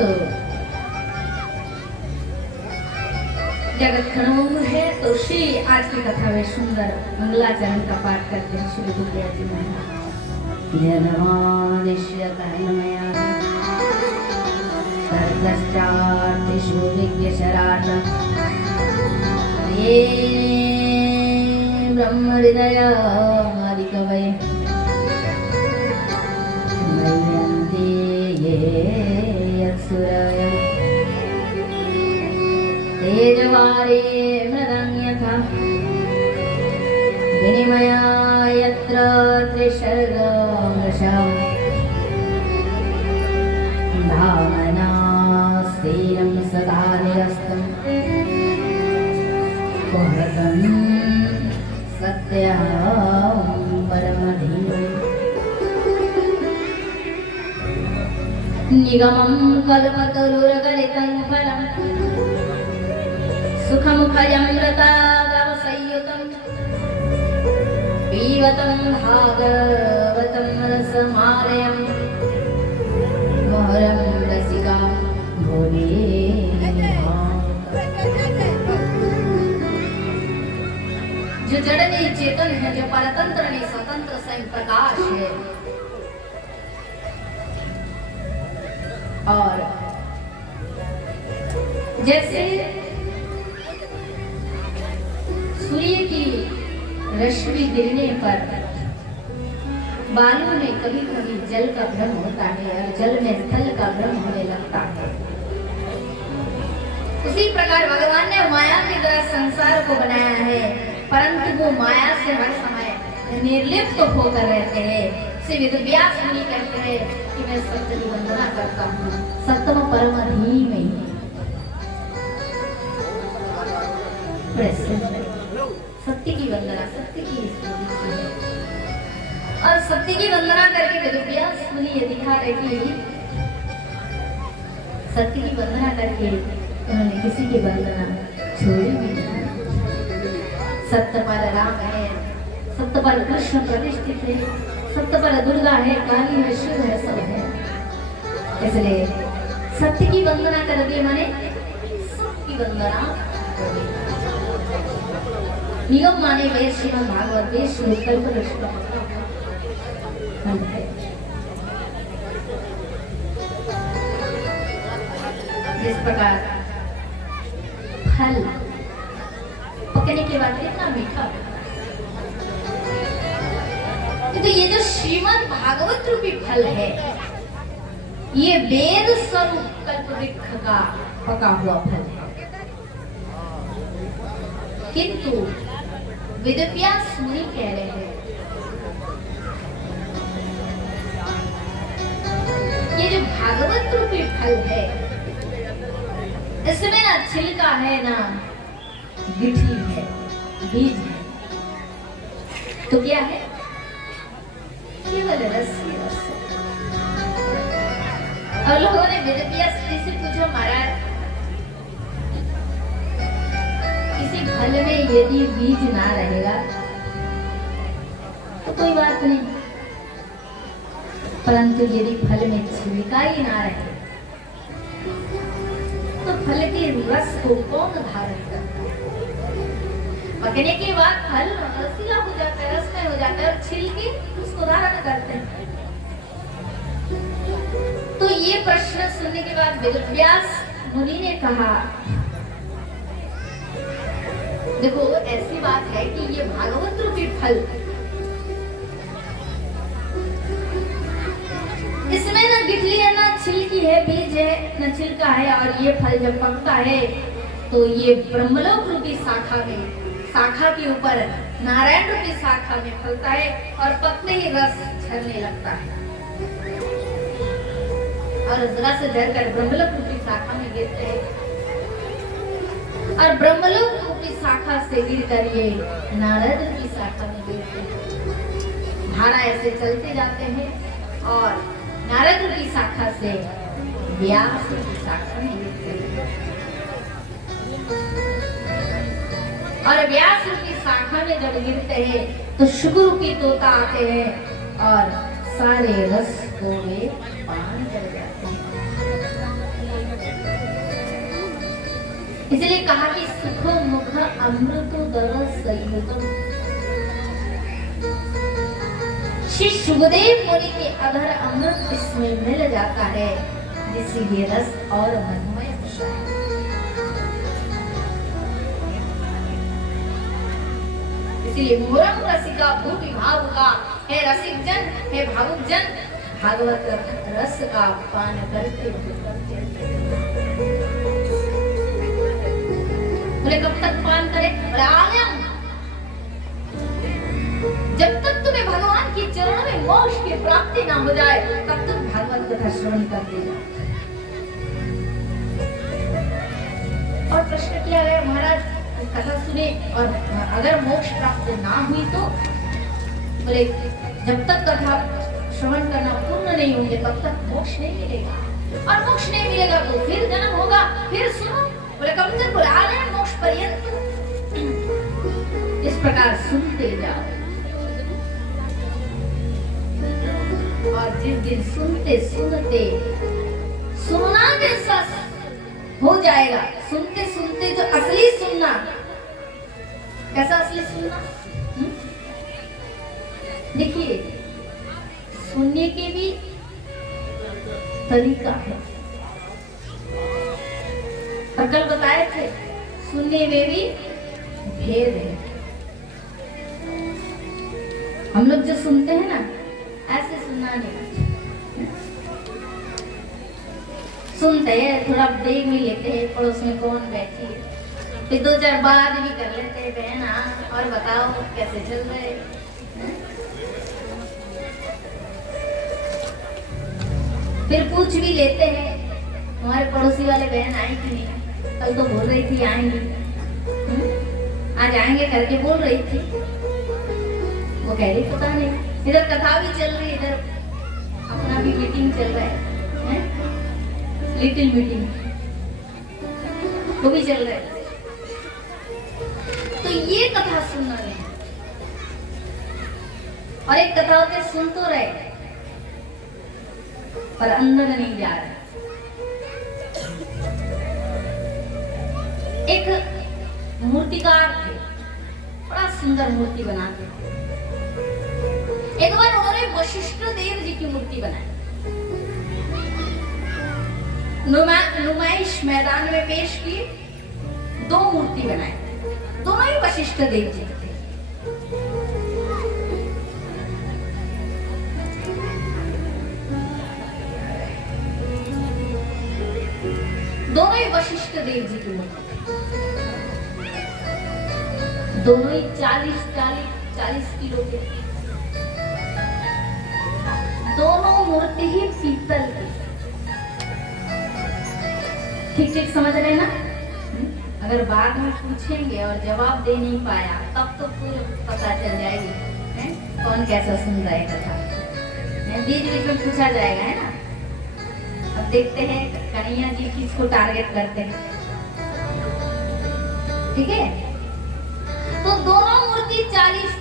तो जगत खनोम है तो श्री आज की कथा में सुंदर मंगलाचरण का पाठ करते हैं श्री गुरुदेव जी महाराज। जनमादिश्य कर्मया तत्पश्चात्तिषु विज्ञशराट ये ब्रह्महृदयादिकवये नयन्ति ये यत्सुरय तेजवारे मृदं यथा विनिमया यत्र त्रिशर्गमृषम् धामना स्थिरं सदा निरस्तं कुहकं सत्यं परमधीमहि निगमं कल्पतरुर्गलितं फलम् सुखं खयमृतागवसंयुतं पीवतं भागवतं रसमालयं मोहरं रसिका भोले। जो जड़ नहीं चेतन है, जो परतंत्र नहीं स्वतंत्र स्वयं प्रकाश है, और जैसे सूर्य की रश्मि गिरने पर बालू में कभी कभी जल का भ्रम होता है और जल में स्थल का भ्रम होने लगता है, उसी प्रकार भगवान ने माया के द्वारा संसार को बनाया है, परंतु वो माया से हर समय निर्लिप्त होकर रहते हैं। श्री वेदव्यास मुनि कहते हैं कि मैं सत्य की वंदना करता हूँ, सत्यम परम धीमहि। सत्य की वंदना, सत्य की स्तुति, और सत्य की वंदना करके वेदव्यास मुनि ये दिखा रहे कि सत्य की वंदना करके उन्होंने किसी की वंदना छोड़ी नहीं। सत्य पर राम है, सत्य पर कृष्ण प्रतिष्ठित है, सत्य पर दुर्गा है, काली है, शिव है, सब है। इसलिए सत्य की वंदना कर दिए माने सबकी वंदना। निगम माने वेद श्रीमद् भागवत वेद श्लोक कल्प जिस प्रकार फल पकने के बाद कितना मीठा, तो ये जो श्रीमद् भागवत रूपी फल है, ये वेद स्वरूप कल्पवृक्ष का पका हुआ फल है। किंतु वेदव्यास मुनि कह रहे हैं ये जो भागवत रूपी फल है, इसमें ना छिलका है ना गिठली है, बीज है, तो क्या है? केवल रस ही रस है। और लोगों ने वेदव्यास से पूछा, महाराज किसी फल में यदि बीज ना रहेगा तो कोई बात नहीं, परंतु यदि फल में छिलका ही ना रहे तो फल के रस को कौन धारण करता है? पकने के बाद फल रसीला हो जाता है, रसमय हो जाता है, और छिलके उसको धारण करते हैं। तो ये प्रश्न सुनने के बाद वेदव्यास मुनि ने कहा, देखो ऐसी बात है कि ये भागवत रूपी फल, इसमें ना गिठली है, ना छिलकी है, बीज है, ना छिलका है, और ये फल जब पकता है तो ये ब्रह्मलोक रूपी शाखा में, शाखा के ऊपर नारायण रूपी शाखा में फलता है, और पकते ही रस झरने लगता है, और जरा से झरकर ब्रह्मलोक रूपी शाखा में गिरते हैं, और ब्रह्मलोक रूपी शाखा से गिरकर ये नारद रूपी शाखा में गिरते हैं। धारा ऐसे चलते जाते हैं और नारद रूपी शाखा से व्यास रूपी शाखा में गिरते हैं, और व्यास रूपी शाखा में जब गिरते हैं तो शुक रूपी तोता आते हैं और सारे रस को वे पान कर जाते हैं। इसलिए कहा कि सुख मुख अमृत दर संयुतम। श्री सुखदेव मुनि के अधर अमृत इसमें मिल जाता है, जिससे रस और मनमय होता है। इसलिए मोरम रसिका भूमि भावुका, हे रसिक जन, हे भावुक जन, भागवत रस का पान करते बोले कब तक पान करे? आलम, जब तक तुम्हें भगवान की चरणों में मोक्ष की प्राप्ति ना हो जाए तब तक भागवत कथा श्रवण करते जाओ। और प्रश्न किया गया, महाराज कथा सुने और अगर मोक्ष प्राप्त ना हुई तो? बोले जब तक कथा श्रवण करना पूर्ण नहीं होंगे तब तक मोक्ष नहीं मिलेगा, और मोक्ष नहीं मिलेगा तो फिर जन्म होगा, फिर सुनो। बोले कब तक? बोले आलय मोक्ष पर्यंत। इस प्रकार सुनते जाओ, और जिस दिन सुनते सुनते सुनना जैसा हो जाएगा, सुनते सुनते जो असली सुनना, कैसा असली सुनना? देखिए, सुनने के भी तरीका है, और कल बताए थे सुनने में भी भेद है। हम लोग जो सुनते हैं ना, ऐसे सुनना नहीं, सुनते हैं थोड़ा ब्रेक भी लेते हैं, पड़ोस में कौन बैठी है, फिर दो चार बात भी कर लेते हैं, बहन और बताओ कैसे चल रहे हैं। फिर पूछ भी लेते हैं हमारे पड़ोसी वाले बहन आई कि नहीं, कल तो बोल रही थी आएंगी, आज आएंगे करके बोल रही थी, वो कह रही पता नहीं। इधर कथा भी चल रही है, इधर अपना भी मीटिंग चल रहा है, लिटिल मीटिंग वो भी चल रहा है। तो ये कथा सुनना नहीं, और एक कथा होते सुन तो रहे पर अंदर नहीं जा रहे। एक मूर्तिकार थे, बड़ा सुंदर मूर्ति बनाते थे। एक बार उन्होंने वशिष्ठ देव जी की मूर्ति बनाई, नुमाइश मैदान में पेश की, दो मूर्ति बनाई, दोनों ही वशिष्ठ देव जी थे। दोनों ही वशिष्ठ देव जी की मूर्ति, दोनों ही 40 किलो के, दोनों मूर्ति ही पीतल की। ठीक ठीक समझ रहे ना? अगर बाद में पूछेंगे और जवाब दे नहीं पाया तब तो पूरा पता चल जाएगी कौन कैसा सुन रहा है कथा। बीच बीच में पूछा जाएगा, है ना? अब देखते हैं कन्हैया जी किसको टारगेट करते हैं, ठीक है? तो दोनों मूर्ति 40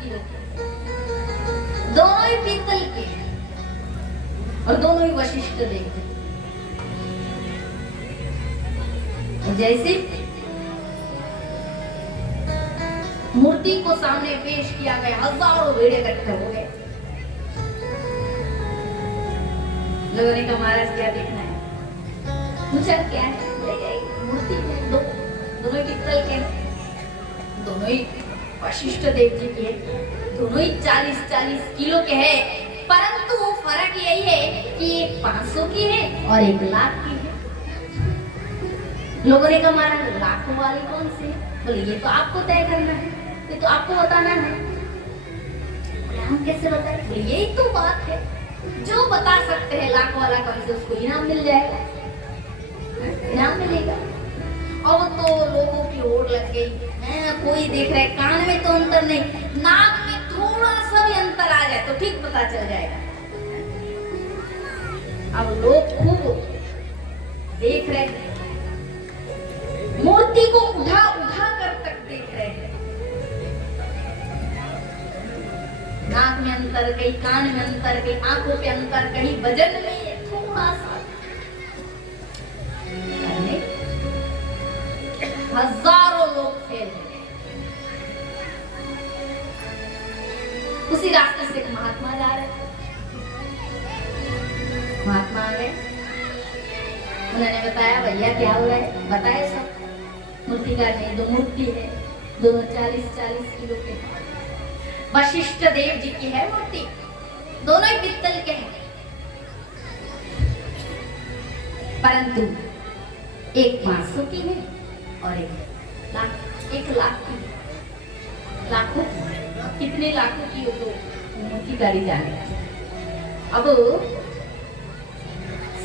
किलो के, दोनों ही पीतल के, और दोनों ही वशिष्ठ देव के। जैसे मूर्ति को सामने पेश किया गया, हजारों भेड़े इकट्ठे हो गए। लोगों ने कहा महाराज क्या देखना है? पूछा क्या है? मूर्ति है, दोनों ही पीतल के, दोनों ही वशिष्ठ देव जी के, दोनों ही 40 किलो के हैं, परंतु फर्क यही है कि एक 500 की है और 1 लाख की है। लोगों ने कहा महाराज लाखों वाली कौन सी? बोले ये तो आपको तय करना है, ये तो आपको बताना है। हम कैसे बताएं? बोले यही तो बात है, जो बता सकते हैं लाख वाला कौन से उसको इनाम मिल जाएगा, इनाम मिलेगा। अब तो लोगों की होड़ लग गई है, कोई देख रहा है, कान में तो अंतर नहीं, नाक में थोड़ा सा भी अंतर आ जाए तो ठीक पता चल जाएगा। अब लोग खूब देख रहे हैं, मूर्ति को उठा कर तक देख रहे हैं, नाक में अंतर, कहीं कान में अंतर, कहीं आंखों पे अंतर, कहीं वजन में थोड़ा सा। हजारों लोग फेल हो गए। उसी रास्ते से एक महात्मा जा रहे थे। महात्मा आ गए, उन्होंने बताया भैया क्या हो रहा है, बताए सब। मूर्तिकार ने दो मूर्ति है, दोनों 40-40 किलो के। वशिष्ठ देव जी की है मूर्ति, दोनों ही पित्तल के हैं, परंतु एक 500 की है और एक लाख की। लाखों कितने लाखों की हो तो मूर्ति गाड़ी जाने। अब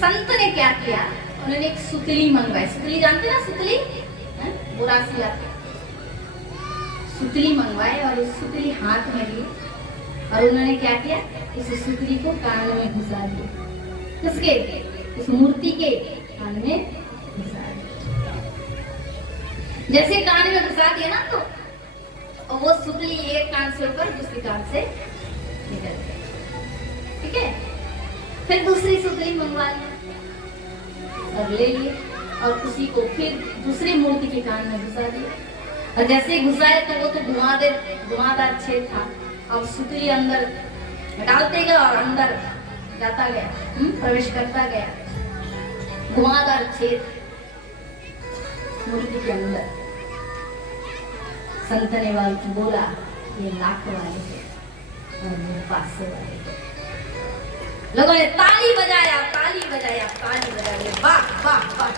संत ने क्या किया, उन्होंने एक सुतली मंगवाई। सुतली जानते ना, सुतली बुरासी लाती, सुतली मंगवाई और उस सुतली हाथ में ली और उन्होंने क्या किया, उस सुतली को कान में घुसा दिया। किसके? उस मूर्ति के कान में घुसा दिया। जैसे कान में घुसा दिया ना, तो वो सुतली एक कान से ऊपर दूसरी कान से निकल गई। ठीक है, फिर दूसरी सुतली मंगवा ली और ले लिए और उसी को फिर दूसरी मूर्ति के कान में घुसा दिया। और जैसे ही घुसाए तो वो तो घुमादार छेद था। अब सुतली अंदर डालते गया और अंदर जाता गया, प्रवेश करता गया, घुमादार छेद मूर्ति के अंदर। संत ने बोला ये लाख वाले है और ये 500 वाले है। लोगों ने ताली बजाया, ताली बजाया, ताली बजाया, वाह वाह वाह,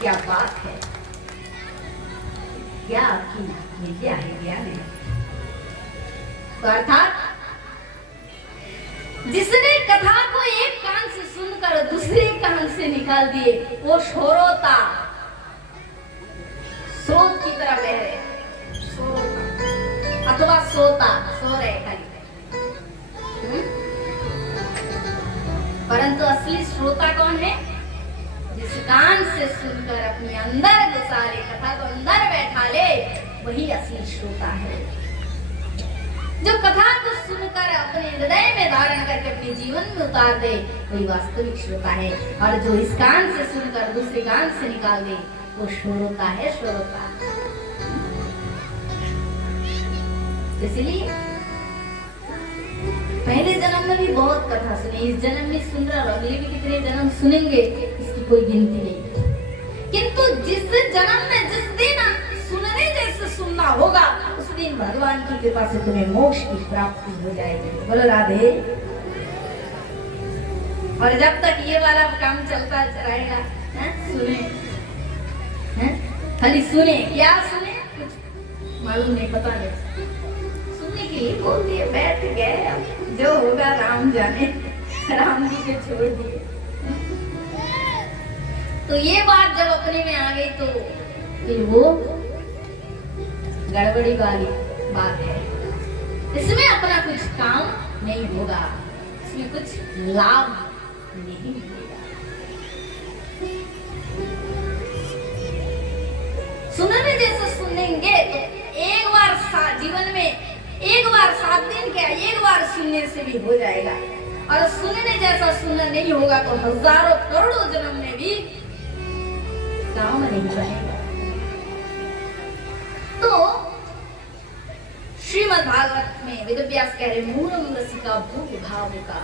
क्या बात है, क्या आपकी विद्या है, ज्ञान है। तो अर्थात जिसने कथा को एक कान से सुनकर दूसरे कान से निकाल दिए, वो शोरोता, स्रोत की तरह बह रहे, अथवा सोता, सो रहे खाली। परंतु असली श्रोता कौन है? जिस कान से सुनकर अपने अंदर घुसा ले, कथा को अंदर बैठा ले, वही असली श्रोता है। जो कथा को सुनकर अपने हृदय में धारण करके अपने जीवन में उतार दे, वही वास्तविक श्रोता है। और जो इस कान से सुनकर दूसरे कान से निकाल दे, वो श्रोता है, श्रोता। इसलिए पहले जन्म में भी बहुत कथा सुनी, इस जन्म में सुन रहा, अगले भी कितने जन्म सुनेंगे इसकी कोई गिनती नहीं। किंतु जिस जन्म में जिस दिन सुनने जैसे सुनना होगा, उस दिन भगवान की कृपा से तुम्हें मोक्ष की प्राप्ति हो जाएगी। बोलो राधे। और जब तक ये वाला काम चलता रहेगा, सुने, खाली सुने, क्या सुने कुछ मालूम नहीं, पता नहीं, सुनने के लिए बोल दिए, बैठ गए, जो होगा राम जाने, राम जी के छोड़ दिए। तो ये बात जब अपने में आ गई तो फिर वो गड़बड़ी वाली बात है। इसमें अपना कुछ काम नहीं होगा, इसमें कुछ लाभ नहीं मिलेगा। सुनने जैसे सुनेंगे तो एक बार जीवन में एक बार 7 दिन क्या, एक बार सुनने से भी हो जाएगा। और सुनने जैसा सुनना नहीं होगा तो हजारों करोड़ों जन्म में भी काम नहीं बनेगा। तो श्रीमद् भागवत में वेदव्यास कह रहे, मूलम रसिका भूति भावुका,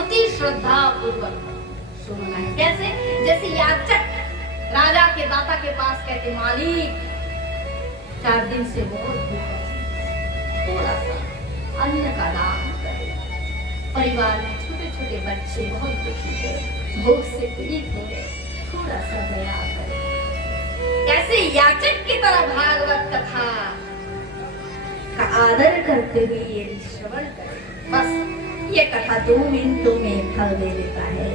अति श्रद्धा पूर्वक सुनना है। कैसे? जैसे याचक राजा के दाता के पास कहते, मालिक 4 दिन से बहुत भूखा, थोड़ा सा अन्न का दान करे। परिवार में छोटे छोटे बच्चे बहुत दुखी है, भूख से पीड़ित हो गए, थोड़ा सा दया करे। कैसे याचक की तरह भागवत कथा का आदर करते हुए ये श्रवण करे, बस ये कथा 2 मिनटों में फल दे देता है।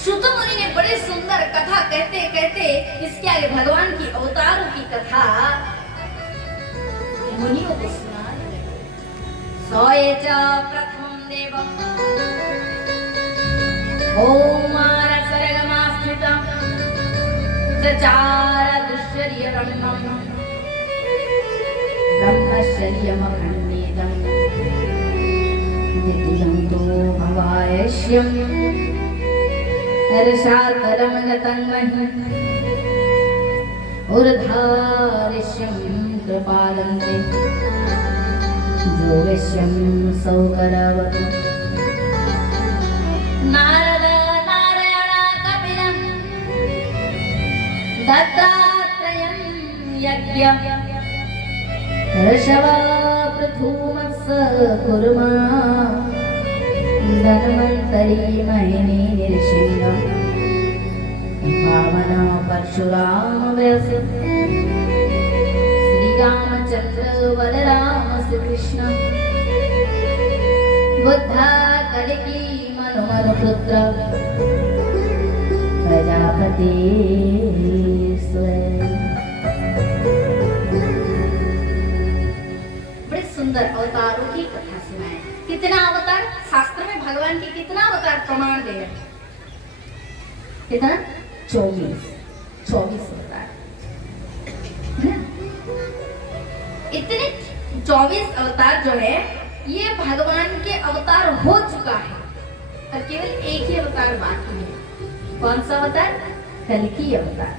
श्रुत मुनि ने बड़े सुंदर कथा कहते कहते इसके आगे भगवान की अवतारों की कथा मुनियों को सुना। सोए च प्रथमं देवं ओमार सर्गमास्थितं चचार दुश्चर्यरण्यं ब्रह्मचर्यमखण्डितं तो भवायश्यं रसातरमनतन्महि ऊर्धारिष्यं कृपादन्ते जोगेश्यं सौकरवतु नारद नारायण कपिलं दत्तात्रेयं यज्ञ ऋषभ पृथुमत्स कुर्मा धन्वन्तरी महिनी निर्षिणं पावन परशुराम व्यास श्री रामचंद्र बलराम श्री कृष्ण बुद्धा कलिकी मनु पुत्र प्रजापति स्वयं। बड़े सुंदर अवतारों की कथा सुनाए। कितना अवतार शास्त्र में भगवान के कितना अवतार प्रमाण दे रहे? कितना? 24 अवतार। इतने 24 अवतार जो है ये भगवान के अवतार हो चुका है और केवल एक ही अवतार बाकी है। कौन सा अवतार? कल्कि अवतार।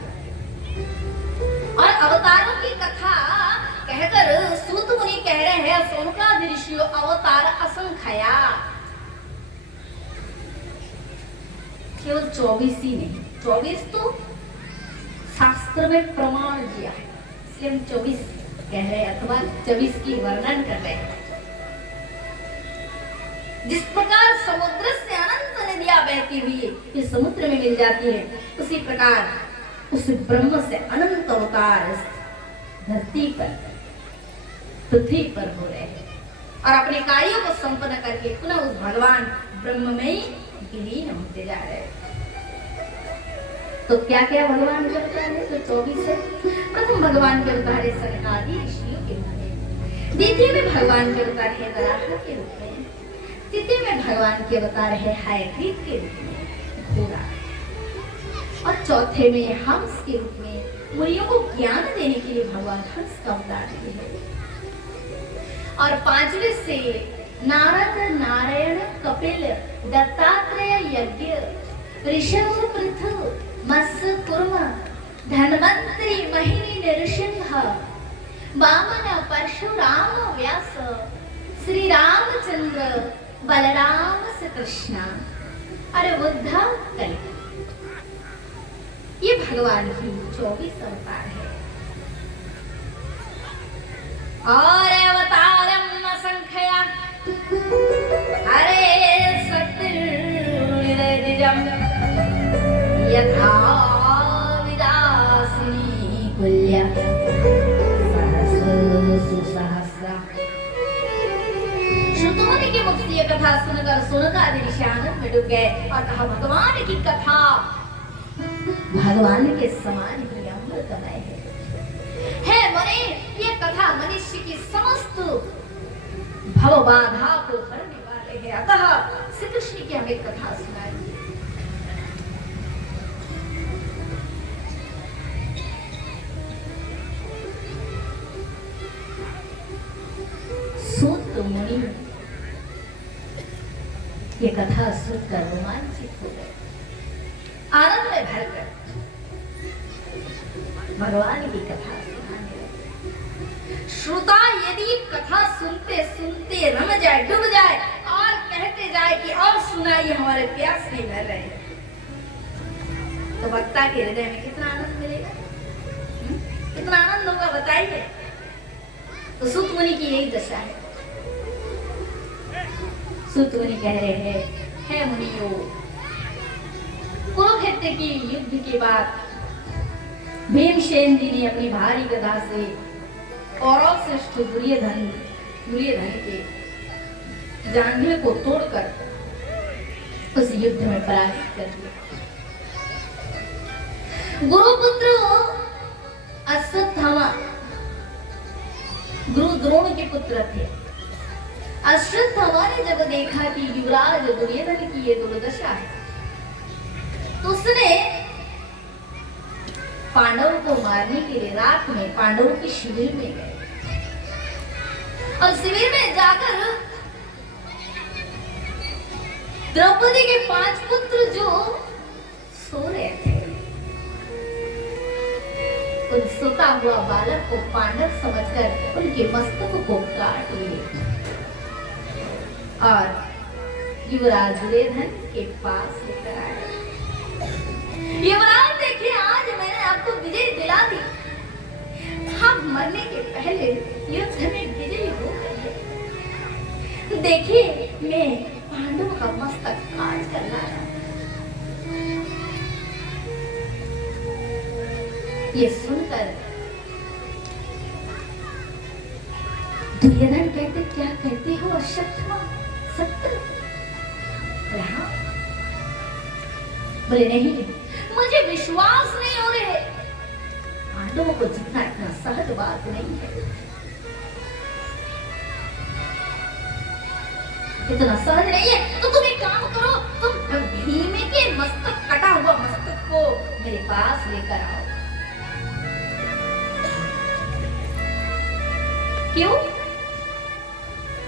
और अवतारों की कथा कहकर सूत मुनि कह रहे हैं सोनकादि ऋषियों अवतार असंख्या। केवल 24 ही नहीं, 24 तो शास्त्र में प्रमाण दिया है इसलिए हम 24 कह रहे हैं अथवा 24 की वर्णन कर रहे हैं। जिस प्रकार समुद्र से अनंत नदियां बहती हुई इस समुद्र में मिल जाती है उसी प्रकार उस ब्रह्म से अनंत अवतार धरती पर पृथ्वी पर हो रहे हैं और अपने कार्यों को संपन्न करके पुनः उस भगवान ब्रह्म में ही विलीन होते जा रहे हैं। तो क्या क्या भगवान के अवतार है? तो 24 है। प्रथम भगवान के अवतार है सनकादि ऋषियों के रूप में, द्वितीय में भगवान के अवतार है वराह के रूप में, तृतीय में भगवान के अवतार है हयग्रीव के रूप में घोड़ा, और चौथे में हंस के रूप में मुनियों को ज्ञान देने के लिए भगवान हंस का अवतार लिए हैं। और पांचवें से नारद नारायण कपिल दत्तात्रेय यज्ञ ऋषभ पृथु मत्स्य कुर्मा धन्वंतरी महिनी नृसिंह वामन परशुराम व्यास श्री रामचंद्र बलराम श्री कृष्ण अरे बुद्धा कलिकी। ये भगवान की 24 अवतार है। और अवतारम असंख्या हरे सत्युर्निरदिजम यथा विदासिनी कुल्य सहस्र। श्रुतमुनि की मुख से ये कथा सुनकर सोनकादि ऋषि आनंद में डूब गए और कहा भगवान की कथा भगवान के समान ही अमृतमय है मुनि। ये कथा मनुष्य की समस्त भव बाधा को हरने वाले है। अतः श्री कृष्ण की हमें कथा सुनाई। सूत मुनि ये कथा सुनकर रोमांचित हो गए, आनंद में भरकर भगवान की कथा सुनाने लगे। श्रोता यदि कथा सुनते सुनते रम जाए, डूब जाए और कहते जाए कि और सुनाइए, हमारे प्यास नहीं भर रहे, तो वक्ता के हृदय में कितना आनंद मिलेगा? कितना आनंद होगा बताइए। तो सूत मुनि की यही दशा है। सूत मुनि कह रहे हैं हे मुनियों, कुरुक्षेत्र की युद्ध के बाद भीमसेन जी ने अपनी भारी गदा से कौरव श्रेष्ठ दुर्योधन के जांघे को तोड़कर उस युद्ध में पराजित कर दिया। गुरुपुत्र अश्वत्थामा गुरु द्रोण के पुत्र थे। अश्वत्थामा ने जब देखा कि युवराज दुर्योधन की ये दुर्दशा है तो उसने पांडवों को मारने के लिए रात में पांडवों के शिविर में गए और शिविर में जाकर द्रौपदी के 5 पुत्र जो सो रहे थे, उन सोता हुआ बालक को पांडव समझकर उनके मस्तक को काट लिए और युवराज दुर्योधन के पास लेकर आए। युवराज देखिए, आज मैंने आपको विजय दिला दी, आप मरने के पहले युद्ध में विजयी हो गए। देखिए, मैं पांडव का मस्तक काट कर लाया। ये सुनकर दुर्योधन कहते, क्या कहते हो अश्वत्थामा? सत्य? बोले नहीं, मुझे विश्वास नहीं हो रहे, पांडवों को जीतना इतना सहज बात नहीं है, इतना सहज नहीं है। तो तुम एक काम करो, तुम भीम के मस्तक, कटा हुआ मस्तक को मेरे पास लेकर आओ। क्यों?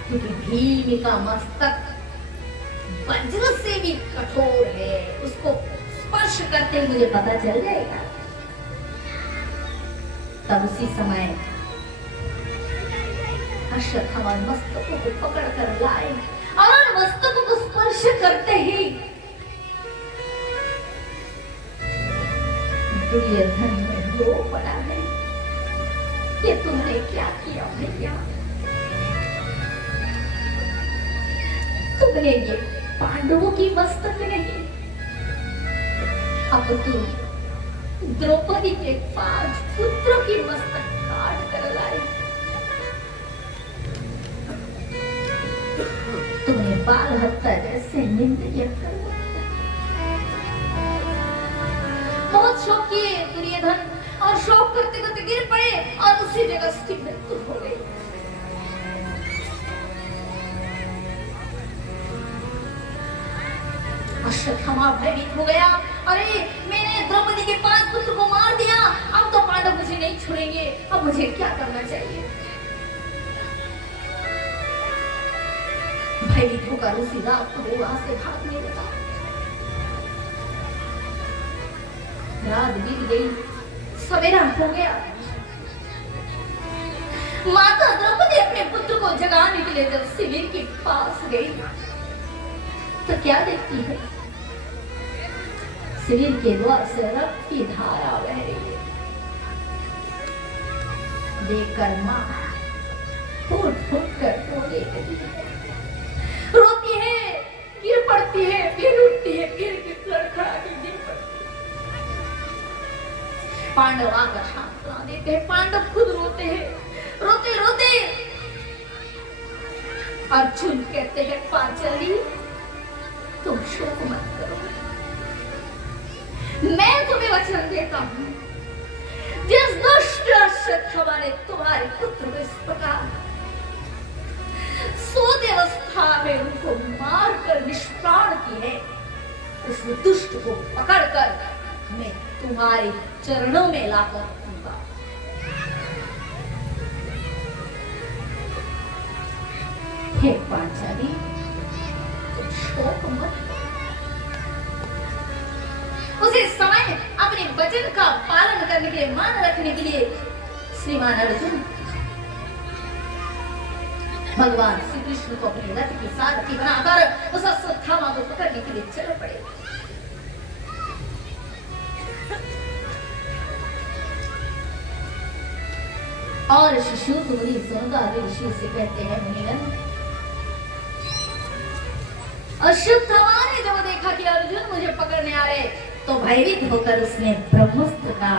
क्योंकि भीम का मस्तक वज्र से भी कठोर है, उसको स्पर्श करते मुझे पता चल जाएगा। तब उसी समय अश्वत्थामा मस्तक को पकड़ कर लाए और मस्तक को स्पर्श करते ही दुर्योधन में रो पड़ा है। ये तुमने क्या किया भैया? तुमने ये पांडवों की मस्तक नहीं, अब तुम द्रौपदी के 5 पुत्रों की मस्तक काट कर लाए। तुमने बाल हत्या जैसे निंदनीय कर्म किया। बहुत शौक किए दुर्योधन, और शौक करते करते गिर पड़े और उसी जगह उसकी मृत्यु हो गई। अश्वत्थामा भयभीत हो गया, अरे मैंने द्रौपदी के 5 पुत्र को मार दिया, अब तो पांडव मुझे नहीं छोड़ेंगे, अब मुझे क्या करना चाहिए? भयभीत होकर उसी रात को वहां से भागने लगा। रात बीत गई, सवेरा हो गया। माता द्रौपदी अपने पुत्र को जगाने के लिए जब शिविर के पास गई तो क्या देखती है? शिविर के द्वार से रक्त की धारा बह रही है। देखकर मां फूट फूट कर रोने लगी है। रोती है, गिर पड़ती है, फिर उठती है, फिर लड़खड़ाती गिर पड़ती है। पांडव आकर सांत्वना देते हैं, पांडव खुद रोते हैं, रोते रोते अर्जुन कहते हैं, पांचाली तुम शोक मत करो, मैं तुम्हें वचन देता हूं, जिस दुष्ट अश्वत्थामा ने तुम्हारे पुत्र को इस प्रकार सोते अवस्था में उनको मारकर निष्प्राण की है, उस दुष्ट को पकड़कर मैं तुम्हारे चरणों में लाकर दूंगा। हे पांचाली तुम शोक मत। उसी समय अपने वचन का पालन करने के लिए, मान रखने के लिए श्रीमान अर्जुन भगवान श्री कृष्ण को अपने रथ की सारथी बनाकर उस अश्वत्थामा को पकड़ने के लिए चल पड़े। और शिशु मुनि सुनकर ऋषि से कहते हैं, मुनिगण अश्वत्थामा ने जब देखा कि अर्जुन मुझे पकड़ने आ रहे तो भयभीत होकर उसने ब्रह्मास्त्र का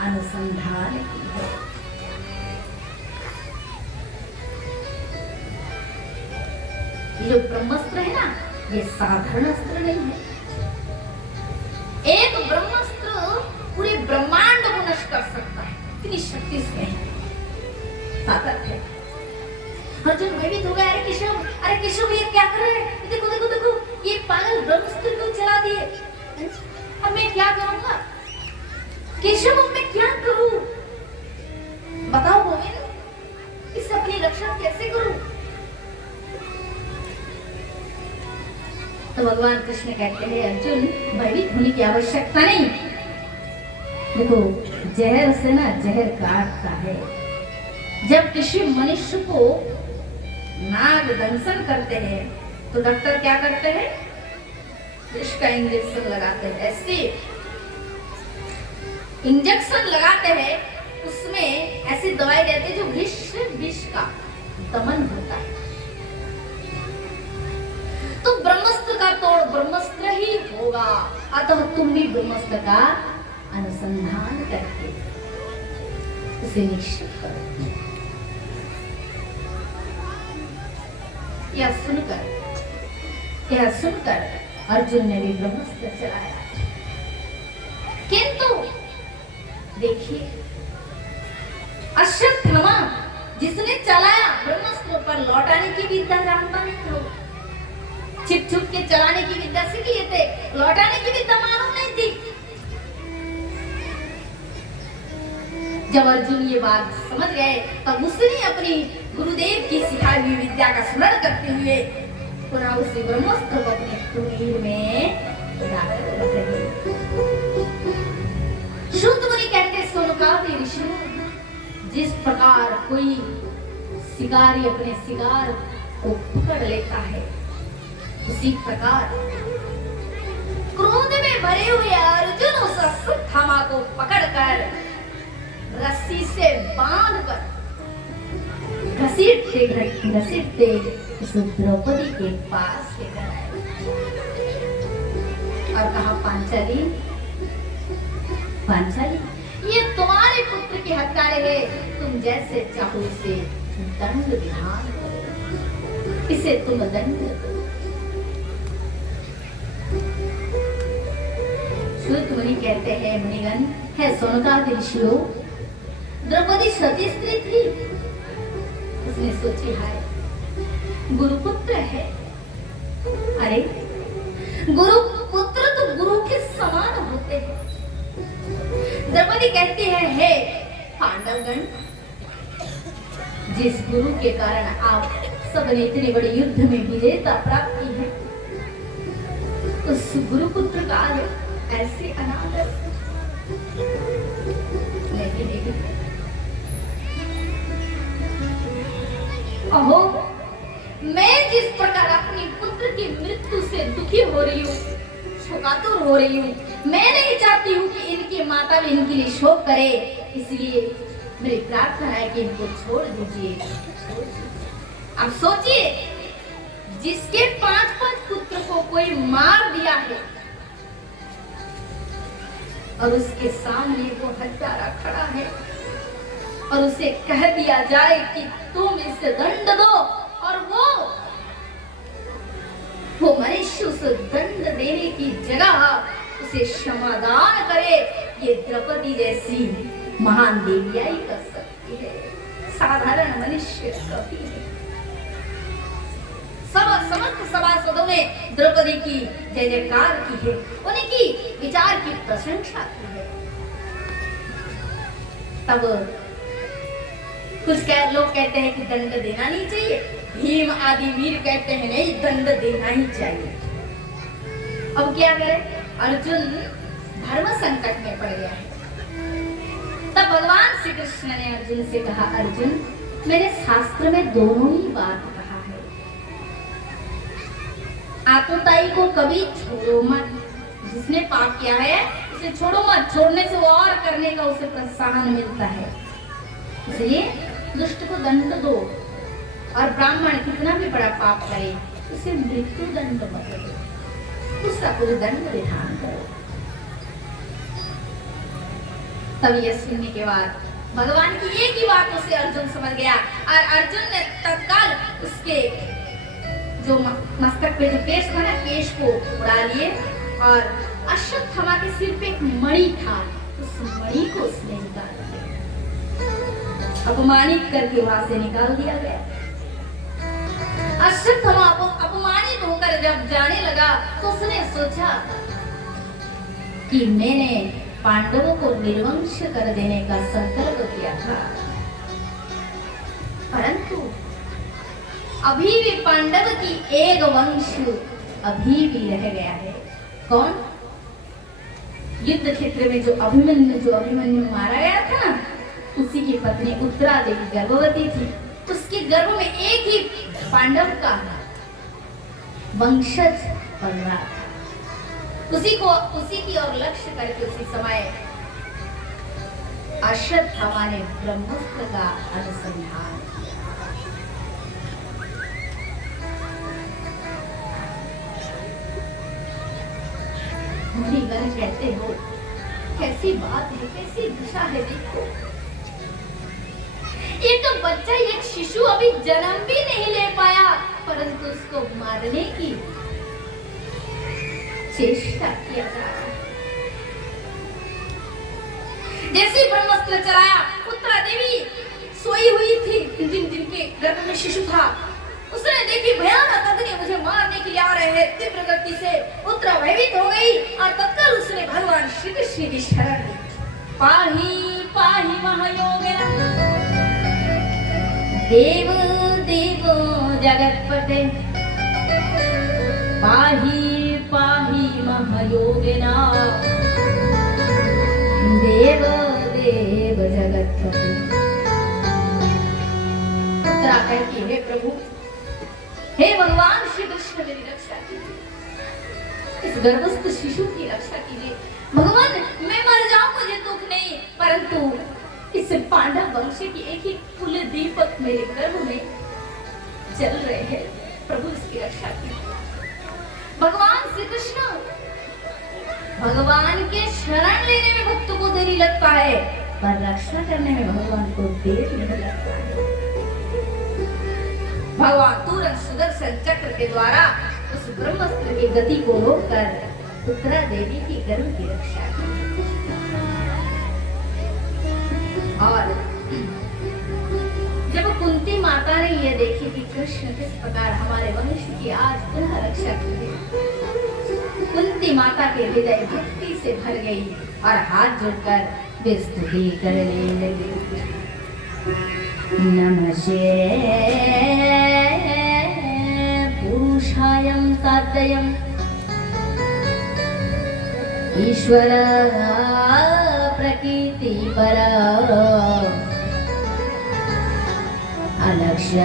अनुसंधान किया। ये जो ब्रह्मास्त्र है ना, ये साधारण अस्त्र नहीं है। एक ब्रह्मास्त्र पूरे ब्रह्मांड को नष्ट कर सकता है, इतनी शक्ति इसमें है, ताकत है। अर्जुन भयभीत हो गया, अरे केशव ये क्या कर रहे हैं? देखो देखो देखो, ये पागल ब्रह्मास्त्र क्यों चला दिए? अब मैं क्या करूंगा केशव, अब मैं क्या करूं? बताओ गोविंद, इससे अपनी रक्षा कैसे करूं? तो भगवान कृष्ण कहते हैं अर्जुन भयभीत होने की आवश्यकता नहीं। देखो जहर से ना जहर काटता है। जब किसी मनुष्य को नाग दंशन करते हैं तो डॉक्टर क्या करते हैं? विष का इंजेक्शन लगाते हैं। ऐसे इंजेक्शन लगाते हैं, उसमें ऐसी दवाई देते हैं जो विष का दमन होता है। तो ब्रह्मास्त्र का तोड़ ब्रह्मास्त्र ही होगा। अतः तुम भी ब्रह्मास्त्र का अनुसंधान करके उसे निश्चित करो। यह सुनकर अर्जुन ने भी ब्रह्मास्त्र चलाया। किंतु देखिए अश्वत्थामा जिसने चलाया ब्रह्मास्त्र पर लौटाने की विद्या जानता नहीं था। छिप छुप के चलाने की विद्या सीख लिए थे, लौटाने की विद्या मालूम नहीं थी। जब अर्जुन ये बात समझ गए तब उसने अपनी गुरुदेव की सिखाई हुई विद्या का स्मरण करते हुए पुनः उसी ब्रह्मास्त्र को अपने कुटीर में शुद्ध मुनि कहते सोनकादि ऋषि जिस प्रकार कोई शिकारी अपने शिकार को पकड़ लेता है, उसी प्रकार क्रोध में भरे हुए अर्जुन उस अश्वत्थामा को पकड़कर रस्सी से बांधकर घसीटते उस द्रौपदी के पास लेकर आए और कहा पांचाली ये तुम्हारे पुत्र के हत्यारे है, तुम जैसे चाहो इसे दंड विधान करो, इसे तुम दंड दो। श्रुत मुनि कहते हैं मुनिगण है सोनकादि ऋषियों, द्रौपदी सती स्त्री थी। उसने सोची हाय गुरुपुत्र है। अरे गुरुपुत्र तो गुरु के समान होते हैं। द्रौपदी कहती है हे पांडवगण, जिस गुरु के कारण आप सबने इतने बड़े युद्ध में विजेता प्राप्त की है, उस गुरुपुत्र का ऐसे अनादर नहीं। अहो मैं जिस प्रकार अपनी पुत्र की मृत्यु से दुखी हो रही हूँ, शोकातुर हो रही हूँ, मैं नहीं चाहती हूँ कि इनकी माता भी इनके लिए शोक करे। इसलिए मेरी प्रार्थना है कि इनको छोड़ दीजिए। अब सोचिए जिसके 5 पुत्र को कोई मार दिया है और उसके सामने वो हत्यारा खड़ा है और उसे कह दिया जाए कि तुम इसे दंड दो और वो मनुष्य उस दंड देने की जगह उसे क्षमादान करे, ये द्रौपदी जैसी महान देविया ही कर सकती है, साधारण मनुष्य कभी नहीं। समस्त सभासदों ने द्रौपदी की जय जयकार की है, उनकी विचार की प्रशंसा की है। तब कुछ लोग कहते हैं कि दंड देना नहीं चाहिए, भीम आदि वीर कहते हैं नहीं दंड देना ही चाहिए। अब क्या करे? अर्जुन धर्म संकट में पड़ गया है। तब भगवान श्री कृष्ण ने अर्जुन से कहा अर्जुन मेरे शास्त्र में दोनों ही बात कहा है, आतुताई को कभी छोड़ो मत। जिसने पाप किया है उसे छोड़ो मत, छोड़ने से वो और करने का उसे प्रोत्साहन मिलता है। इसलिए दुष्ट को दंड दो और ब्राह्मण कितना भी बड़ा पाप करे उसे मृत्यु दंड मत दो, उसका कोई दंड विधान करो। तब यह सुनने के बाद भगवान की एक ही बातों से अर्जुन समझ गया और अर्जुन ने तत्काल उसके जो मस्तक पे जो केश था ना, केश को उड़ा लिए और अश्वत्थामा के सिर पे एक मणि था, उस मणि को उसने निकाल दिया, अपमानित करके वहां से निकाल दिया गया। अश्वत्थामा अपमानित होकर जब जाने लगा तो उसने सोचा कि मैंने पांडवों को निर्वंश कर देने का संकल्प किया था, परंतु अभी भी पांडव की एक वंश अभी भी रह गया है। कौन? युद्ध क्षेत्र में जो अभिमन्यु मारा गया था ना, उसी की पत्नी उत्तरा देवी गर्भवती थी। उसके गर्भ में एक ही पांडव का वंशज पल रहा था। उसी की ओर लक्ष्य करके उसी समय अश्वत्थामा ने ब्रह्मास्त्र का अनुसंधान किया। मुनिगण कहते हो, कैसी बात है, कैसी दशा है। देखो, एक बच्चा, एक शिशु अभी जन्म भी नहीं ले पाया, परंतु उसको मारने की चेष्टा किया जा रहा है। जैसे ब्रह्मास्त्र चलाया, उत्तरा देवी सोई हुई थी, जिनके गर्भ में शिशु था, उसने देखी भयानक अग्नि मुझे मारने के लिए आ रहे हैं। तीव्र गति से उत्तरा भयभीत हो गई और तत्काल उसने भगवान श्री कृष्ण की शरण ली। पाहि पाहि महायोगिना देव देव जगतपते, पाहि पाहि महायोगिना देव देव जगतपते। उत्तरा कहती है, प्रभु हे भगवान श्री कृष्ण, मेरी रक्षा कीजिए, इस गर्भस्थ शिशु की रक्षा कीजिए। भगवान, मैं मर जाऊं, मुझे दुख नहीं, परंतु इस पांडव वंश की एक ही कुल दीपक मेरे गर्भ में जल रहे हैं। प्रभु, इसकी रक्षा कीजिए। भगवान श्री कृष्ण, भगवान के शरण लेने में भक्तों को देरी लगता है, पर रक्षा करने में भगवान को देर नहीं लगता है। भगवान तुरंत सुदर्शन चक्र के द्वारा उस ब्रह्मास्त्र की गति को रोककर उत्तरा देवी की गर्भ की रक्षा की। और जब कुंती माता ने यह देखी कि कृष्ण किस प्रकार हमारे वंश की आज पुनः रक्षा की है, कुंती माता के हृदय भक्ति से भर गई और हाथ जोड़कर वे स्तुति करने लगी। नमस्ते पुरुषायं तातयं ईश्वर प्रकृति पर अलक्ष्य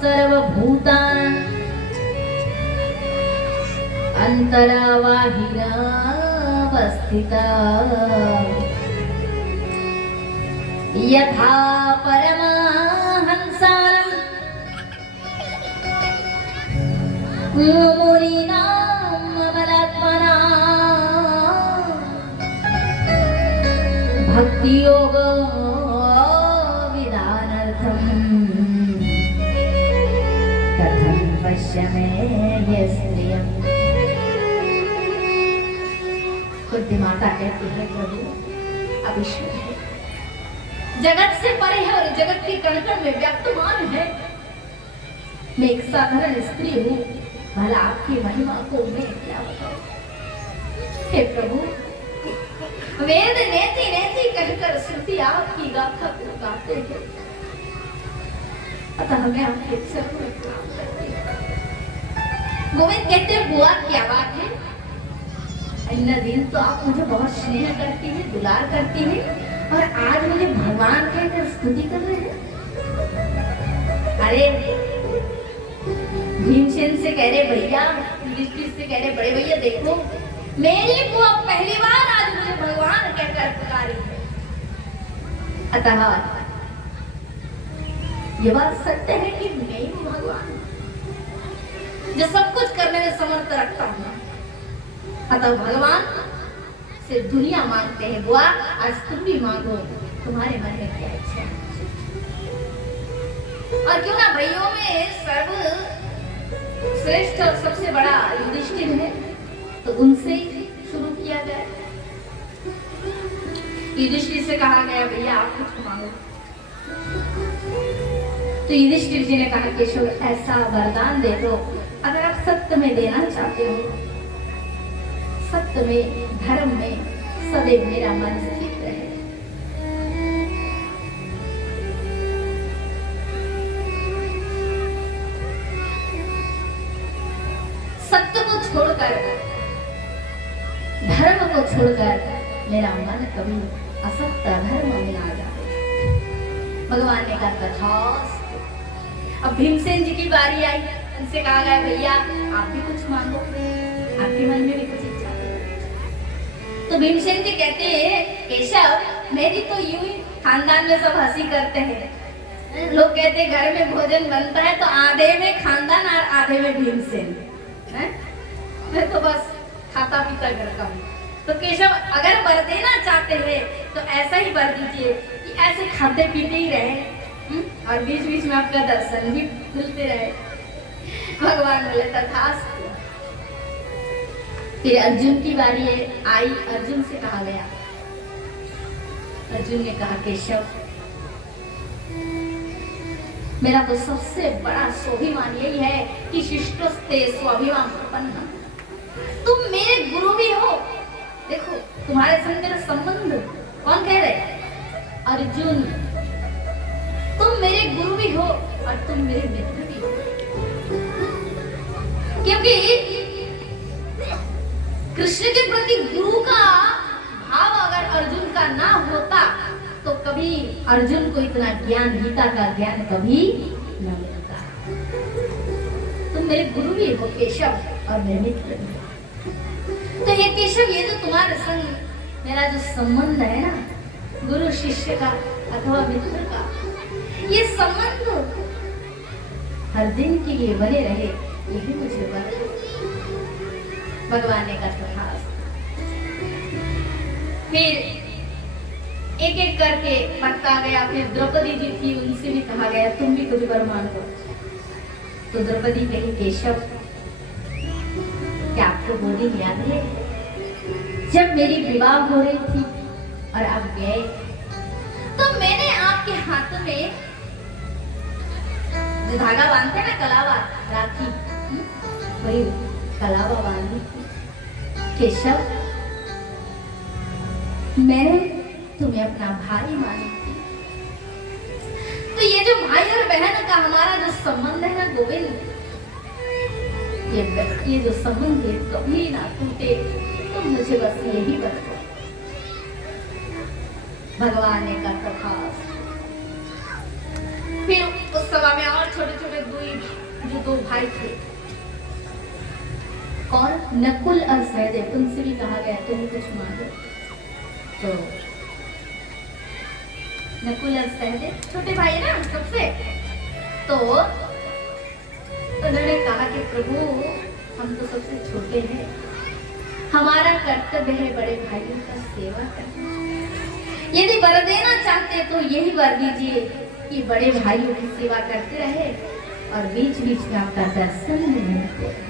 सर्वभूतानां अंतरावाहिना अवस्थिता यथा परमहंसानं मुनीनां अमलात्मनां भक्ति योग विधानार्थं कथं पश्यामि स्त्रियं। कुंती माता कहती है, प्रभु अब ईश्वर है, जगत से परे है और जगत के कण-कण में व्याप्तमान है। मैं एक साधारण स्त्री हूँ, भला आपकी महिमा को मैं क्या बताऊं। हे प्रभु, वेद नेति नेति कहकर श्रुति आपकी गाथा को गाते हैं, अतः मैं आपके चरणों में प्रणाम करती हूँ। गोविंद कहते हैं, बुआ क्या बात है, अन्य दिन तो आप मुझे बहुत स्नेह करती है, दुलार करती है, और आज मुझे भगवान कहकर स्तुति कर रहे हैं। अरे भीमसेन से कह रहे भैया, युधिष्ठिर से कह रहे बड़े भैया, देखो मेरी बुआ पहली बार आज मुझे भगवान कहकर पुकारी है। अतः यह बात सत्य है कि मैं हूँ भगवान जो सब कुछ करने में समर्थ रखता हूँ। अतः भगवान से दुनिया मांगते हैं, बुआ आज तुम भी मांगो, तुम्हारे मन में क्या इच्छा है। और क्यों ना भाइयों में सर्व श्रेष्ठ और सबसे बड़ा युधिष्ठिर है, तो उनसे शुरू किया गया। युधिष्ठिर से कहा गया, भैया आप कुछ मांगो। तो युधिष्ठिर जी ने कहा, केशव ऐसा वरदान दे दो, अगर आप सत्य में देना चाहते हो, सत्य में, धर्म में सदैव मेरा मन स्थित रहे। छोड़कर मेरा मन कभी असत्य धर्म में आ जाए। भगवान ने कहा तथास्तु। अब भीमसेन जी की बारी आई, उनसे कहा गया भैया आप भी कुछ मांगो, आपके मन में भी कुछ इच्छा है। तो भीमसेन जी कहते हैं केशव मेरी तो यूं ही खानदान में सब हंसी करते हैं, लोग कहते हैं घर में भोजन बनता है तो आधे में खानदान और आधे में भीमसेन, मैं तो बस खाता पीता घर का हूँ। तो केशव अगर वर देना चाहते हैं तो ऐसा ही वर दीजिए कि ऐसे खाते पीते ही रहे और बीच बीच में आपका दर्शन भी मिलते रहे। भगवान बोले तथास्तु। फिर अर्जुन की बारी आई, अर्जुन से कहा गया, अर्जुन ने कहा केशव मेरा तो सबसे बड़ा स्वाभिमान यही है कि शिष्टोस्ते स्वाभिमान संपन्न, तुम मेरे गुरु भी हो। देखो तुम्हारे संग मेरा संबंध, कौन कह रहे? अर्जुन तुम मेरे गुरु भी हो और तुम मेरे मित्र भी हो, क्योंकि कृष्ण के प्रति गुरु का भाव अगर अर्जुन का ना होता तो कभी अर्जुन को इतना ज्ञान, गीता का ज्ञान कभी न मिलता। तुम मेरे गुरु भी हो केशव और मेरे मित्र भी। तो ये केशव ये जो तुम्हारे संग मेरा जो संबंध है ना गुरु शिष्य का अथवा मित्र का, ये संबंध हर दिन के लिए बने रहे, यही मुझे वर। भगवान ने कहा फिर एक एक करके बढ़ता गया। फिर द्रौपदी जी थी, उनसे भी कहा गया तुम भी कुछ वर मांगो। तो द्रौपदी कही केशव क्या आपको वो दिन याद है जब मेरी विवाह हो रही थी और आप गए तो मैंने आपके हाथ में जो धागा बांधते हैं ना कलावा, राखी, वही कलावा बांधी थी। केशव मैंने तुम्हें अपना भाई मानी थी। तो ये जो भाई और बहन का हमारा जो संबंध है ना गोविंद, ये जो संबंध है कभी ना टूटे, तो मुझे बस यही बताओ। भगवान ने कहा तथास्तु। फिर उस सभा में और छोटे छोटे दो भाई थे, कौन? नकुल और सहदेव, उनसे भी कहा गया तुम कुछ मांगो। तो नकुल और सहदेव छोटे भाई है ना सबसे, तो उन्होंने कहा कि प्रभु हम तो सबसे छोटे हैं, हमारा कर्तव्य है बड़े भाइयों का सेवा करना। यदि वर देना चाहते तो यही वर दीजिए कि बड़े भाइयों की सेवा करते रहे और बीच बीच में आपका दर्शन मिलते रहे।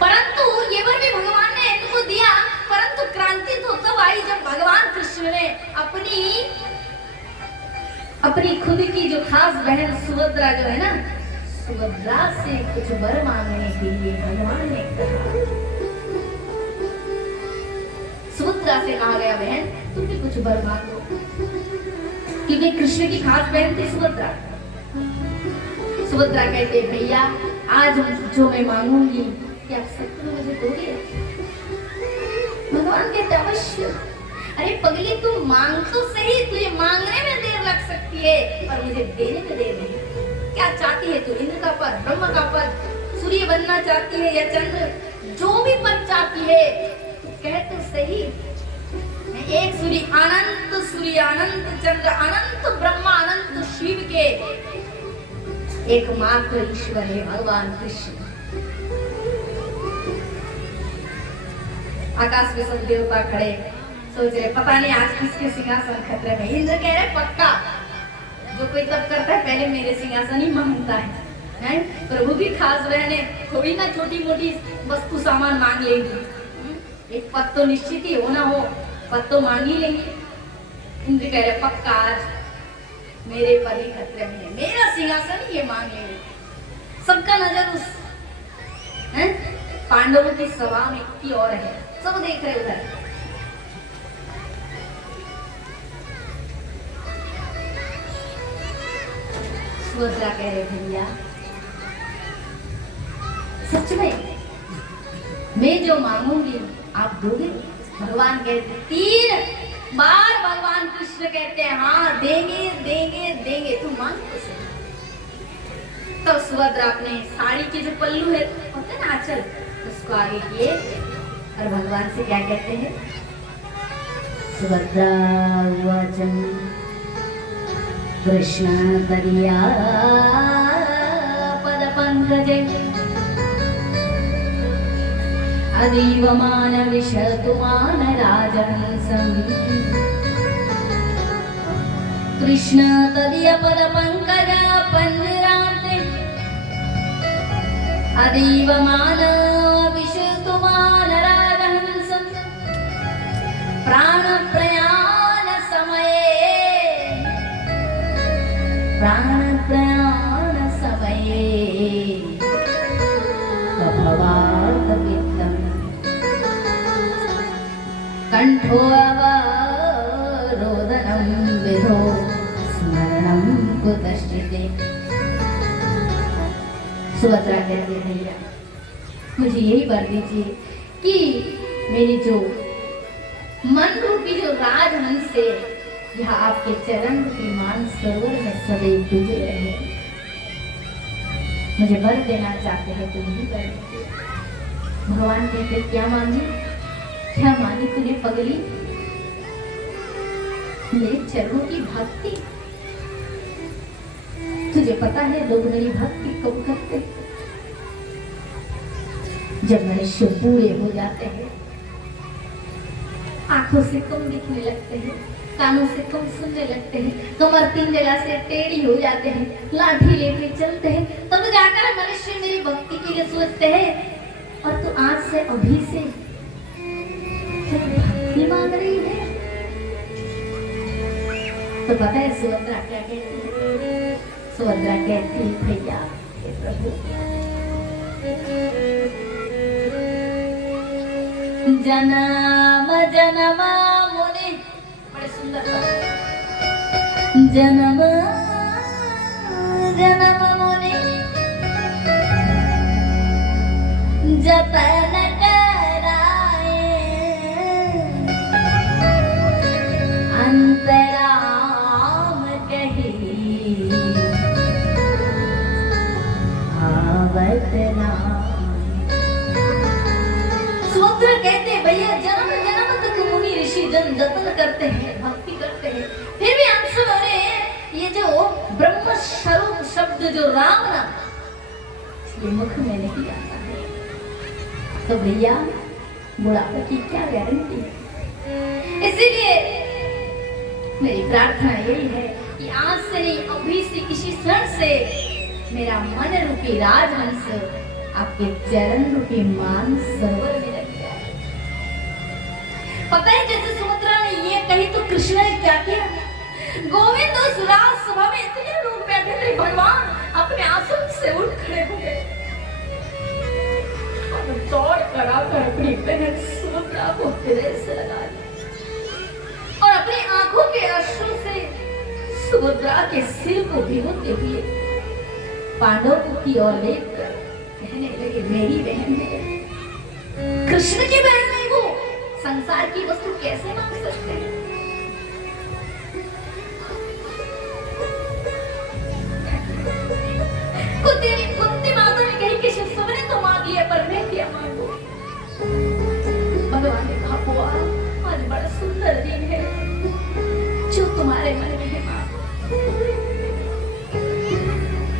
परंतु ये वर भी भगवान ने इनको दिया, परंतु क्रांति तो तब आई जब भगवान कृष्ण ने अपनी खुद की जो खास बहन सुभद्रा जो है ना, सुभद्रा से कुछ वर मांगने के लिए भगवान ने कहा। सुभद्रा से कहा गया बहन तुम भी कुछ वर मांगो, क्योंकि कृष्ण की खास बहन थी सुभद्रा। सुभद्रा कहते भैया आज जो मैं मांगूंगी क्या आप सत्य में मुझे दोगे? भगवान कहते अवश्य। अरे पगली तुम मांग तो सही, तुझे मांगने में देर लग सकती है और मुझे देने में देर नहीं। क्या चाहती है तू? इंद्र का पद, ब्रह्म का पद, सूर्य बनना चाहती है या चंद्र, जो भी पद चाहती है कह तो सही। एक सूर्य अनंत चंद्र अनंत ब्रह्मा अनंत शिव के एकमात्र ईश्वर है भगवान कृष्ण। आकाश में सब देवता खड़े सोच रहे पता नहीं आज किसके सिंहासन खतरे में। इंद्र कह रहे पक्का जो कोई तब करता है पहले मेरे सिंहासन ही मांगता है। प्रभु की खास बहने थोड़ी ना छोटी मोटी वस्तु सामान मांग लेगी, एक पद तो निश्चित ही हो ना हो, पद तो मांग ही लेंगे। इंद्र कह रहे पक्का आज मेरे पर ही खतरे में है, मेरा सिंहासन ही ये मांग लेंगे। सबका नजर उस पांडवों की सभा में की ओर है, सब देख रहे उधर। सुभद्रा कह रहे भैया सच में मैं जो मांगूंगी आप दोगे? भगवान कहते 3 बार भगवान कृष्ण कहते हैं हाँ देंगे देंगे देंगे, तुम मांग तो सही। तो सुभद्रा अपने साड़ी के जो पल्लू है होते हैं ना आंचल, उसको आगे किए और भगवान से क्या कहते हैं? सुभद्रा वचन कृष्ण दरिया पद पंकजे अदीवमान विशतुमान राजहंसं कृष्ण तदीय पद पंकज पंजराते अदीवमान विशतुमान राजहंसं प्राण प्रयाण समये भवार्तपित्तम् कंठो अवरोदनं विधो स्मरणं कुतश्चिते। सुभद्रा कहती भैया मुझे यही वर दीजिए कि मेरी जो मन रूपी जो राजहंस है यह आपके चरण रूपी मान सरोवर में सदैव डूबे रहे। मुझे वर देना चाहते हैं तो नहीं वर दीजिए। भगवान कहते क्या मांगी? क्या मांगी तूने पगली? मेरे चरणों की भक्ति। तुझे पता है लोग मेरी भक्ति कब करते हैं? जब मनुष्य बूढ़े हो जाते हैं, आंखों से कम दिखने लगते हैं, कानों से कम सुनने लगते हैं, कमर 3 जगह से टेढ़ी हो जाते हैं, लाठी लेके चलते हैं, तब जाकर मनुष्य मेरी भक्ति के लिए सोचते हैं। और तू आज से अभी से भक्ति मांग रही है? तो पता है सुभद्रा क्या कहती है? सुभद्रा कहती है भैया हे प्रभु जन्म जन्म मुनि, बड़े सुंदर जन्म जन्म मुनि जतन कराए अंतराम कही आवत नाम। सुभद्रा कहते भैया जन्म जन्म तक मुनि ऋषि जन जतन करते हैं, भक्ति करते हैं, फिर भी हम सब ये जो ब्रह्म स्वरूप शब्द जो राम नाम ये मुख में नहीं आता है। तो भैया बुढ़ापे की क्या गारंटी है? इसीलिए मेरी प्रार्थना यही है कि आज से नहीं अभी से किसी क्षण से मेरा मन रूपी राजहंस आपके चरण रूपी मान सरोवर में लग जाए। पता है जैसे सुभद्रा ने ये कही तो कृष्ण ने क्या किया? गोविंद उस राज सभा में इतने लोग बैठे थे, भगवान अपने आसन से उठ खड़े हो गए और दौड़ कर आकर अपनी बहन सुभद्रा को हृदय से लगा लिया और अपनी आंखों के अश्रु से सुभद्रा के सिर को भिगोते हुए पांडवों की ओर देखकर कहने लगे मेरी बहन है, कृष्ण की बहन नहीं, वो संसार की वस्तु कैसे मांग सकते हैं? कुंती माता ने कही कि शिव सबने तो मांग लिया पर मैं क्या मांगू? भगवान ने कहा बुआ आज बड़ा सुंदर दिन है, जो तुम्हारे मन में है मांगो।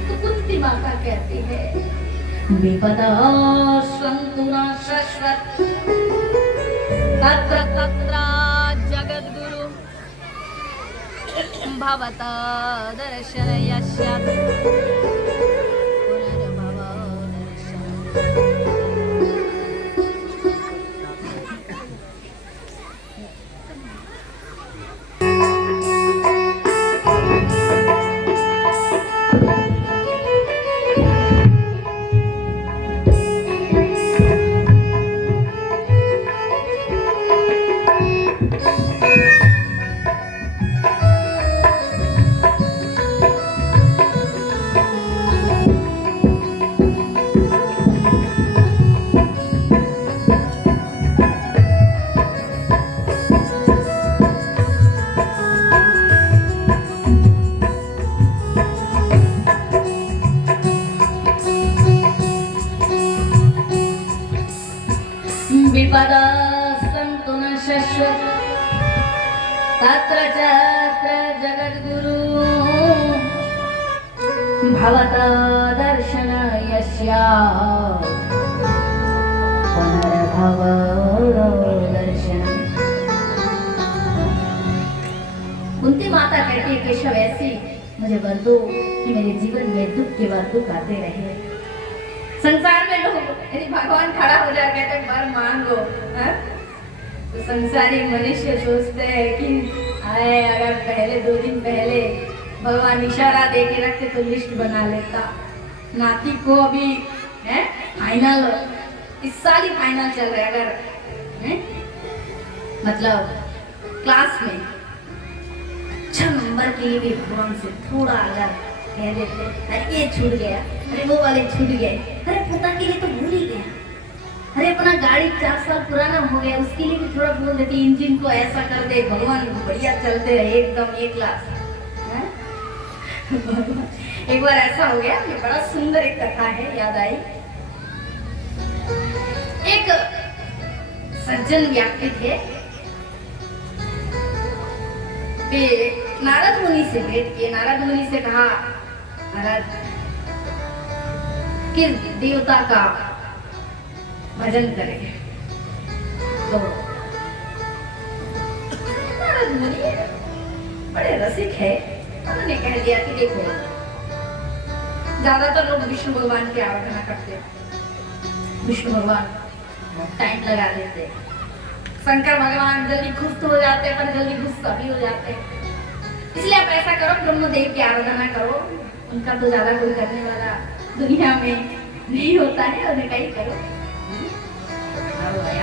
तो कुंती माता कहती है विपदा संतुना शाश्वत तत्र तत्र जगद्गुरु भवता दर्शन यस्यात् पुनर्भव दर्शन। तत्र चत्र जगद्गुरु भवता दर्शन यस्या पुनर्भव दर्शन। कुंती माता कहती है केशव ऐसी मुझे वर दो कि मेरे जीवन में दुख के बाद दुख आते रहे। संसार में लोग यदि भगवान खड़ा हो जाए कहते वर मांगो, तो संसारी मनुष्य सोचते हैं कि आए अगर पहले 2 दिन पहले भगवान इशारा दे के रखते तो लिस्ट बना लेता। नाती को अभी है फाइनल, इस साल ही फाइनल चल रहा है, अगर है मतलब क्लास में अच्छा नंबर के लिए भी भगवान से थोड़ा अगर कह देते अरे ये छूट गया, अरे वो वाले छूट गए, अरे पता के लिए तो भूल ही गया, अरे अपना गाड़ी 4 साल पुराना हो गया उसके लिए भी थोड़ा बोल देते इंजन को ऐसा कर दे, भगवान बढ़िया चलते रहे एकदम ए क्लास। एक बार ऐसा हो गया, ये बड़ा सुंदर एक कथा है याद आई। एक सज्जन व्यक्ति थे, वे नारद मुनि से भेंट किए। नारद मुनि से कहा नारद किस देवता का भजन करें? तो नारद मुनि बड़े रसिक है, उन्होंने कह दिया कि देखो ज्यादातर लोग विष्णु भगवान की आराधना करते, विष्णु भगवान टाइम लगा देते, शंकर भगवान जल्दी खुश तो हो जाते पर जल्दी गुस्सा भी हो जाते, इसलिए आप ऐसा करो ब्रह्मदेव की आराधना करो, उनका तो ज्यादा कोई करने वाला दुनिया में नहीं होता है, उन्हें कहीं करो।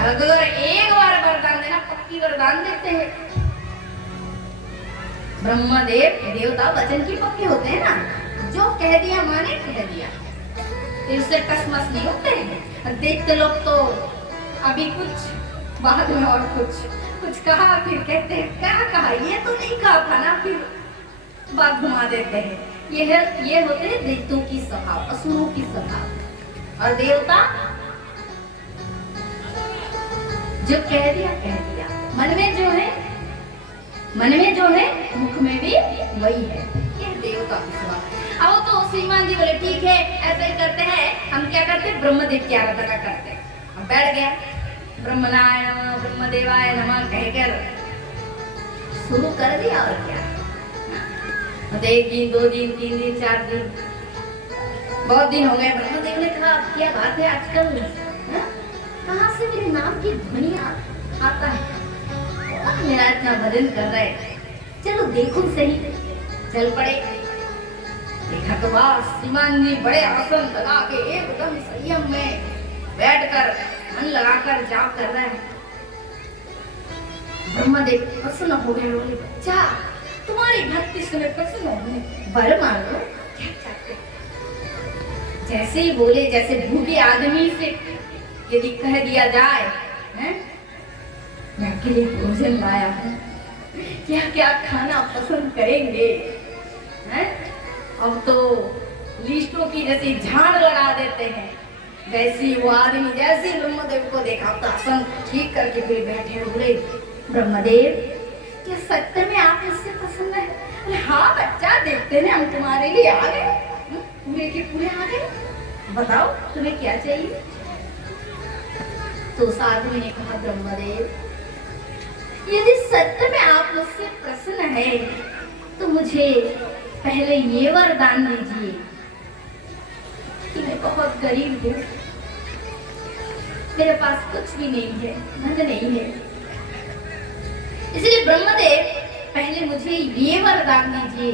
अगर एक बार वरदान देना पक्की वरदान देते हैं। ब्रह्मदेव देवता वचन की पक्के होते हैं ना, जो कह दिया माने कह दिया, इससे टसमस नहीं होते हैं। देखते लोग तो अभी कुछ बाद में और कुछ कहा फिर कहते हैं क्या कहा, ये तो नहीं कहा था ना, फिर बात घुमा देते हैं। ये होते हैं दैत्यों की स्वभाव, असुरों की स्वभाव। और देवता जो कह दिया मन में जो है मुख में भी वही है, ये देवता की स्वभाव। अब तो श्रीमान जी बोले ठीक है ऐसा ही करते हैं, हम क्या करते हैं ब्रह्मदेव की आराधना करते हैं। अब बैठ गया ब्रह्मनाय नमः ब्रह्मदेवाय नमः कहकर शुरू कर दिया। और क्या 1 दिन 2 दिन 3 दिन 4 दिन बहुत दिन हो गए। ब्रह्मदेव ने कहा क्या बात है आजकल, कहाँ से मेरे नाम की ध्वनि आता है, मेरा इतना भजन कर रहा है, चलो देखो सही। चल पड़े, देखा तो वाह श्रीमान जी बड़े आसन लगा के एकदम संयम में बैठकर मन लगाकर जाप कर रहा है। ब्रह्मदेव प्रसन्न हो गए, बोले बच्चा तुम्हारी भक्ति सुने प्रसन्न हो गए, वर मांगो क्या चाहते। जैसे ही बोले, जैसे भूखे आदमी से यदि कह दिया जाए हैं मैं आपके लिए भोजन लाया हूँ, क्या क्या खाना पसंद करेंगे हैं? अब तो लिस्टों की जैसी झाड़ लगा देते हैं, वैसी वो आदमी जैसे ब्रह्मदेव को देखा तो आसन ठीक करके फिर बैठे, बोले ब्रह्मदेव क्या सत्य में आप इससे प्रसन्न है? अरे हाँ बच्चा देखते हैं हम तुम्हारे लिए आ गए, पूरे के पूरे आ गए, बताओ तुम्हें क्या चाहिए। तो उस आदमी ने कहा ब्रह्मदेव यदि सत्य में आप मुझसे प्रसन्न है तो मुझे पहले ये वरदान दीजिए कि मैं बहुत गरीब हूँ, मेरे पास कुछ भी नहीं है, धन नहीं है, इसलिए ब्रह्मदेव पहले मुझे ये वरदान दीजिए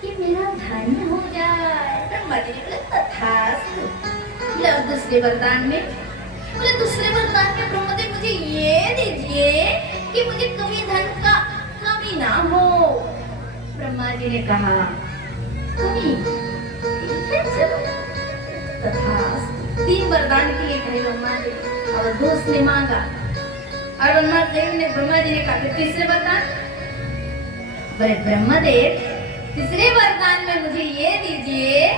कि मेरा धन हो जाए। ब्रह्मा जी ने बोले तथास्तु। दूसरे वरदान में ब्रह्मदेव मुझे ये दीजिए कि मुझे कभी धन का कमी ना हो। ब्रह्मा जी ने कहा कमी चलो तथास्तु। 3 वरदान के लिए कहे ब्रह्मा जी, और दूसरे मांगा और ब्रह्मदेव ने ब्रह्मा जी ने कहा तीसरे वरदान, बोले ब्रह्मदेव तीसरे वरदान में मुझे ये दीजिए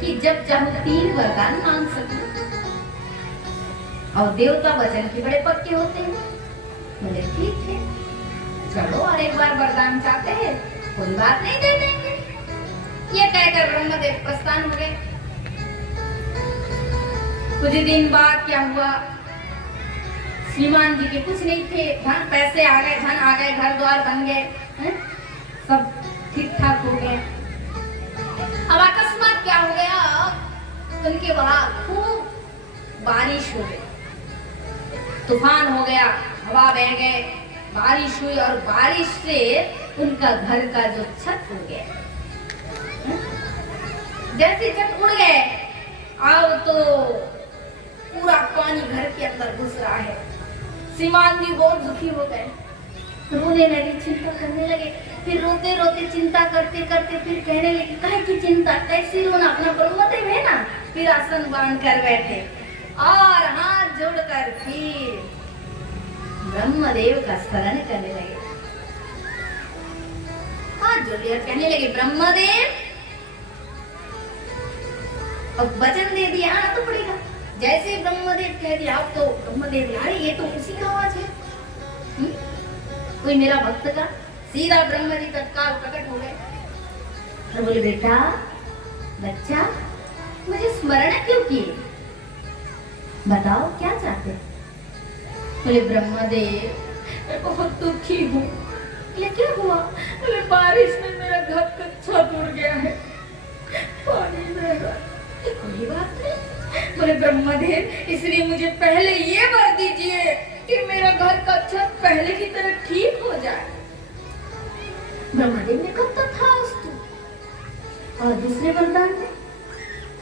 कि जब चाहो 3 वरदान मांग सकूं। और देवता वचन के बड़े पक्के होते हैं, बोले ठीक है चलो और एक बार वरदान चाहते हैं, कोई बात नहीं, दे देंगे। ये कहकर ब्रह्मदेव प्रस्थान हो गए। कुछ दिन बाद क्या हुआ, श्रीमान जी के कुछ नहीं थे, धन पैसे आ गए, धन आ गए, घर द्वार बन गए, सब ठीक ठाक हो गए। अब अकस्मात क्या हो गया, उनके वहां खूब बारिश हो गई, तूफान हो गया, हवा बह गए, बारिश हुई और बारिश से उनका घर का जो छत उड़ गया। जैसे छत उड़ गए, अब तो पूरा पानी घर के अंदर घुस रहा है। श्रीमान जी बहुत दुखी हो गए, रोने लगे, चिंता करने लगे। फिर रोते रोते चिंता करते करते फिर कहने लगे, काहे की चिंता, कैसी रोना, अपना ब्रह्मदेव है ना। फिर आसन बांध कर बैठे और हाथ जोड़कर फिर ब्रह्मदेव का स्मरण करने लगे। हाथ जोड़कर कहने लगे, ब्रह्मदेव, अब वचन दे दिया, आना तो पड़ेगा। जैसे ब्रह्मदेव कह दिया, आप तो ब्रह्मदेव, यार ये तो उसी का आवाज है, कोई मेरा भक्त का। सीधा ब्रह्म जी तत्काल प्रकट हो गए और बोले, बेटा, बच्चा, मुझे स्मरण क्यों किए, बताओ क्या चाहते। बोले, ब्रह्मदेव, मैं बहुत दुखी हूँ। बोले, क्या हुआ। बोले, बारिश में मेरा घर का छत उड़ गया है, पानी बह रहा है। कोई बात नहीं। बोले, ब्रह्मदेव, इसलिए मुझे पहले ये वर दीजिए कि मेरा घर का छत पहले की तरह ठीक हो जाए। ब्रह्मदेव ने कहा, तथास्तु। और दूसरे वरदान में,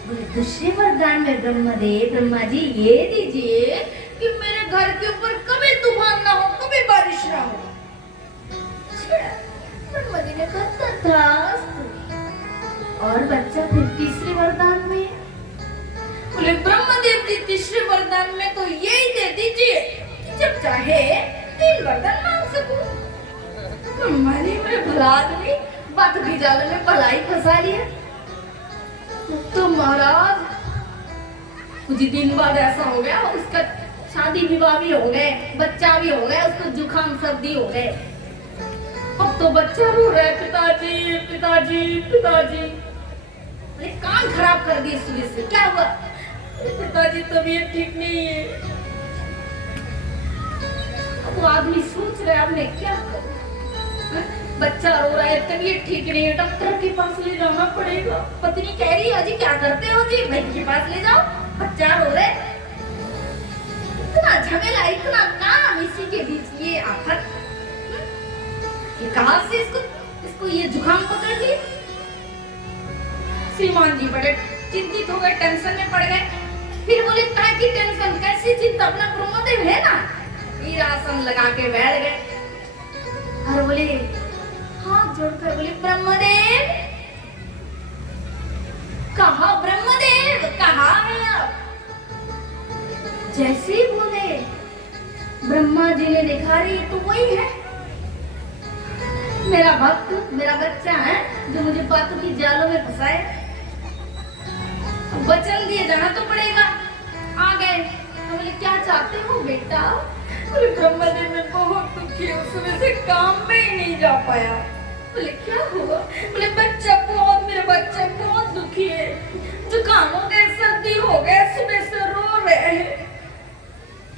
बोले, दूसरे वरदान में ब्रह्मदेव, ब्रह्मा जी ये दीजिए कि मेरे घर के ऊपर कभी तूफान ना हो, कभी बारिश ना हो। ब्रह्मा जी ने कहा, तथास्तु। और बच्चा फिर तीसरे वरदान में, बोले, ब्रह्मदेव जी तीसरे वरदान में तो यही दे दीजिए कि जब चाहे 3 वरदान मांग सकूं। ब्रह्मा जी, मेरे भला आदमी, बात की जाल में भलाई फंसा लिया। तो महाराज कुछ दिन बाद ऐसा हो गया, उसका शादी विवाह भी हो गए, बच्चा भी हो गया, उसको जुकाम सर्दी हो गए। अब तो बच्चा रो रहा है, पिताजी पिताजी पिताजी। कान खराब कर दी सुबह से, क्या हुआ। पिताजी तबीयत ठीक नहीं है। अब वो आदमी सोच रहा है, अब मैं क्या करूं, बच्चा रो रहा है, तबीयत ठीक नहीं है, डॉक्टर के पास ले जाना पड़ेगा। पत्नी कह रही है, जी क्या करते हो जी, भाई के पास ले जाओ, बच्चा रो रहा है। इतना झमेला, इतना काम, इसी के बीच ये आफत, ये कहां से इसको ये जुकाम पकड़ ली। श्रीमान जी बड़े चिंतित हो गए, टेंशन में पड़ गए। फिर बोले, काय की टेंशन, कैसी चिंता, अपना ब्रह्मदेव है ना। फिर आसन लगा के बैठ गए और बोले, हाथ जोड़कर बोले, ब्रह्मदेव, कहा ब्रह्मदेव, कहा है आप। जैसे ही बोले, ब्रह्मा जी ने देखा, रही तो वही है, मेरा भक्त, मेरा बच्चा है जो मुझे बातों की जालों में फंसाए। वचन दिए, जाना तो पड़ेगा। आ गए, बोले, क्या चाहते हो बेटा। बोले, ब्रह्मदेव मैं बहुत दुखी हूँ, सुबह से काम में ही नहीं जा पाया। बोले, क्या हुआ। बोले, बच्चा बहुत, मेरा बच्चा बहुत दुखी है, जुकाम हो गए, सर्दी हो गए, सुबह से रो रहे हैं।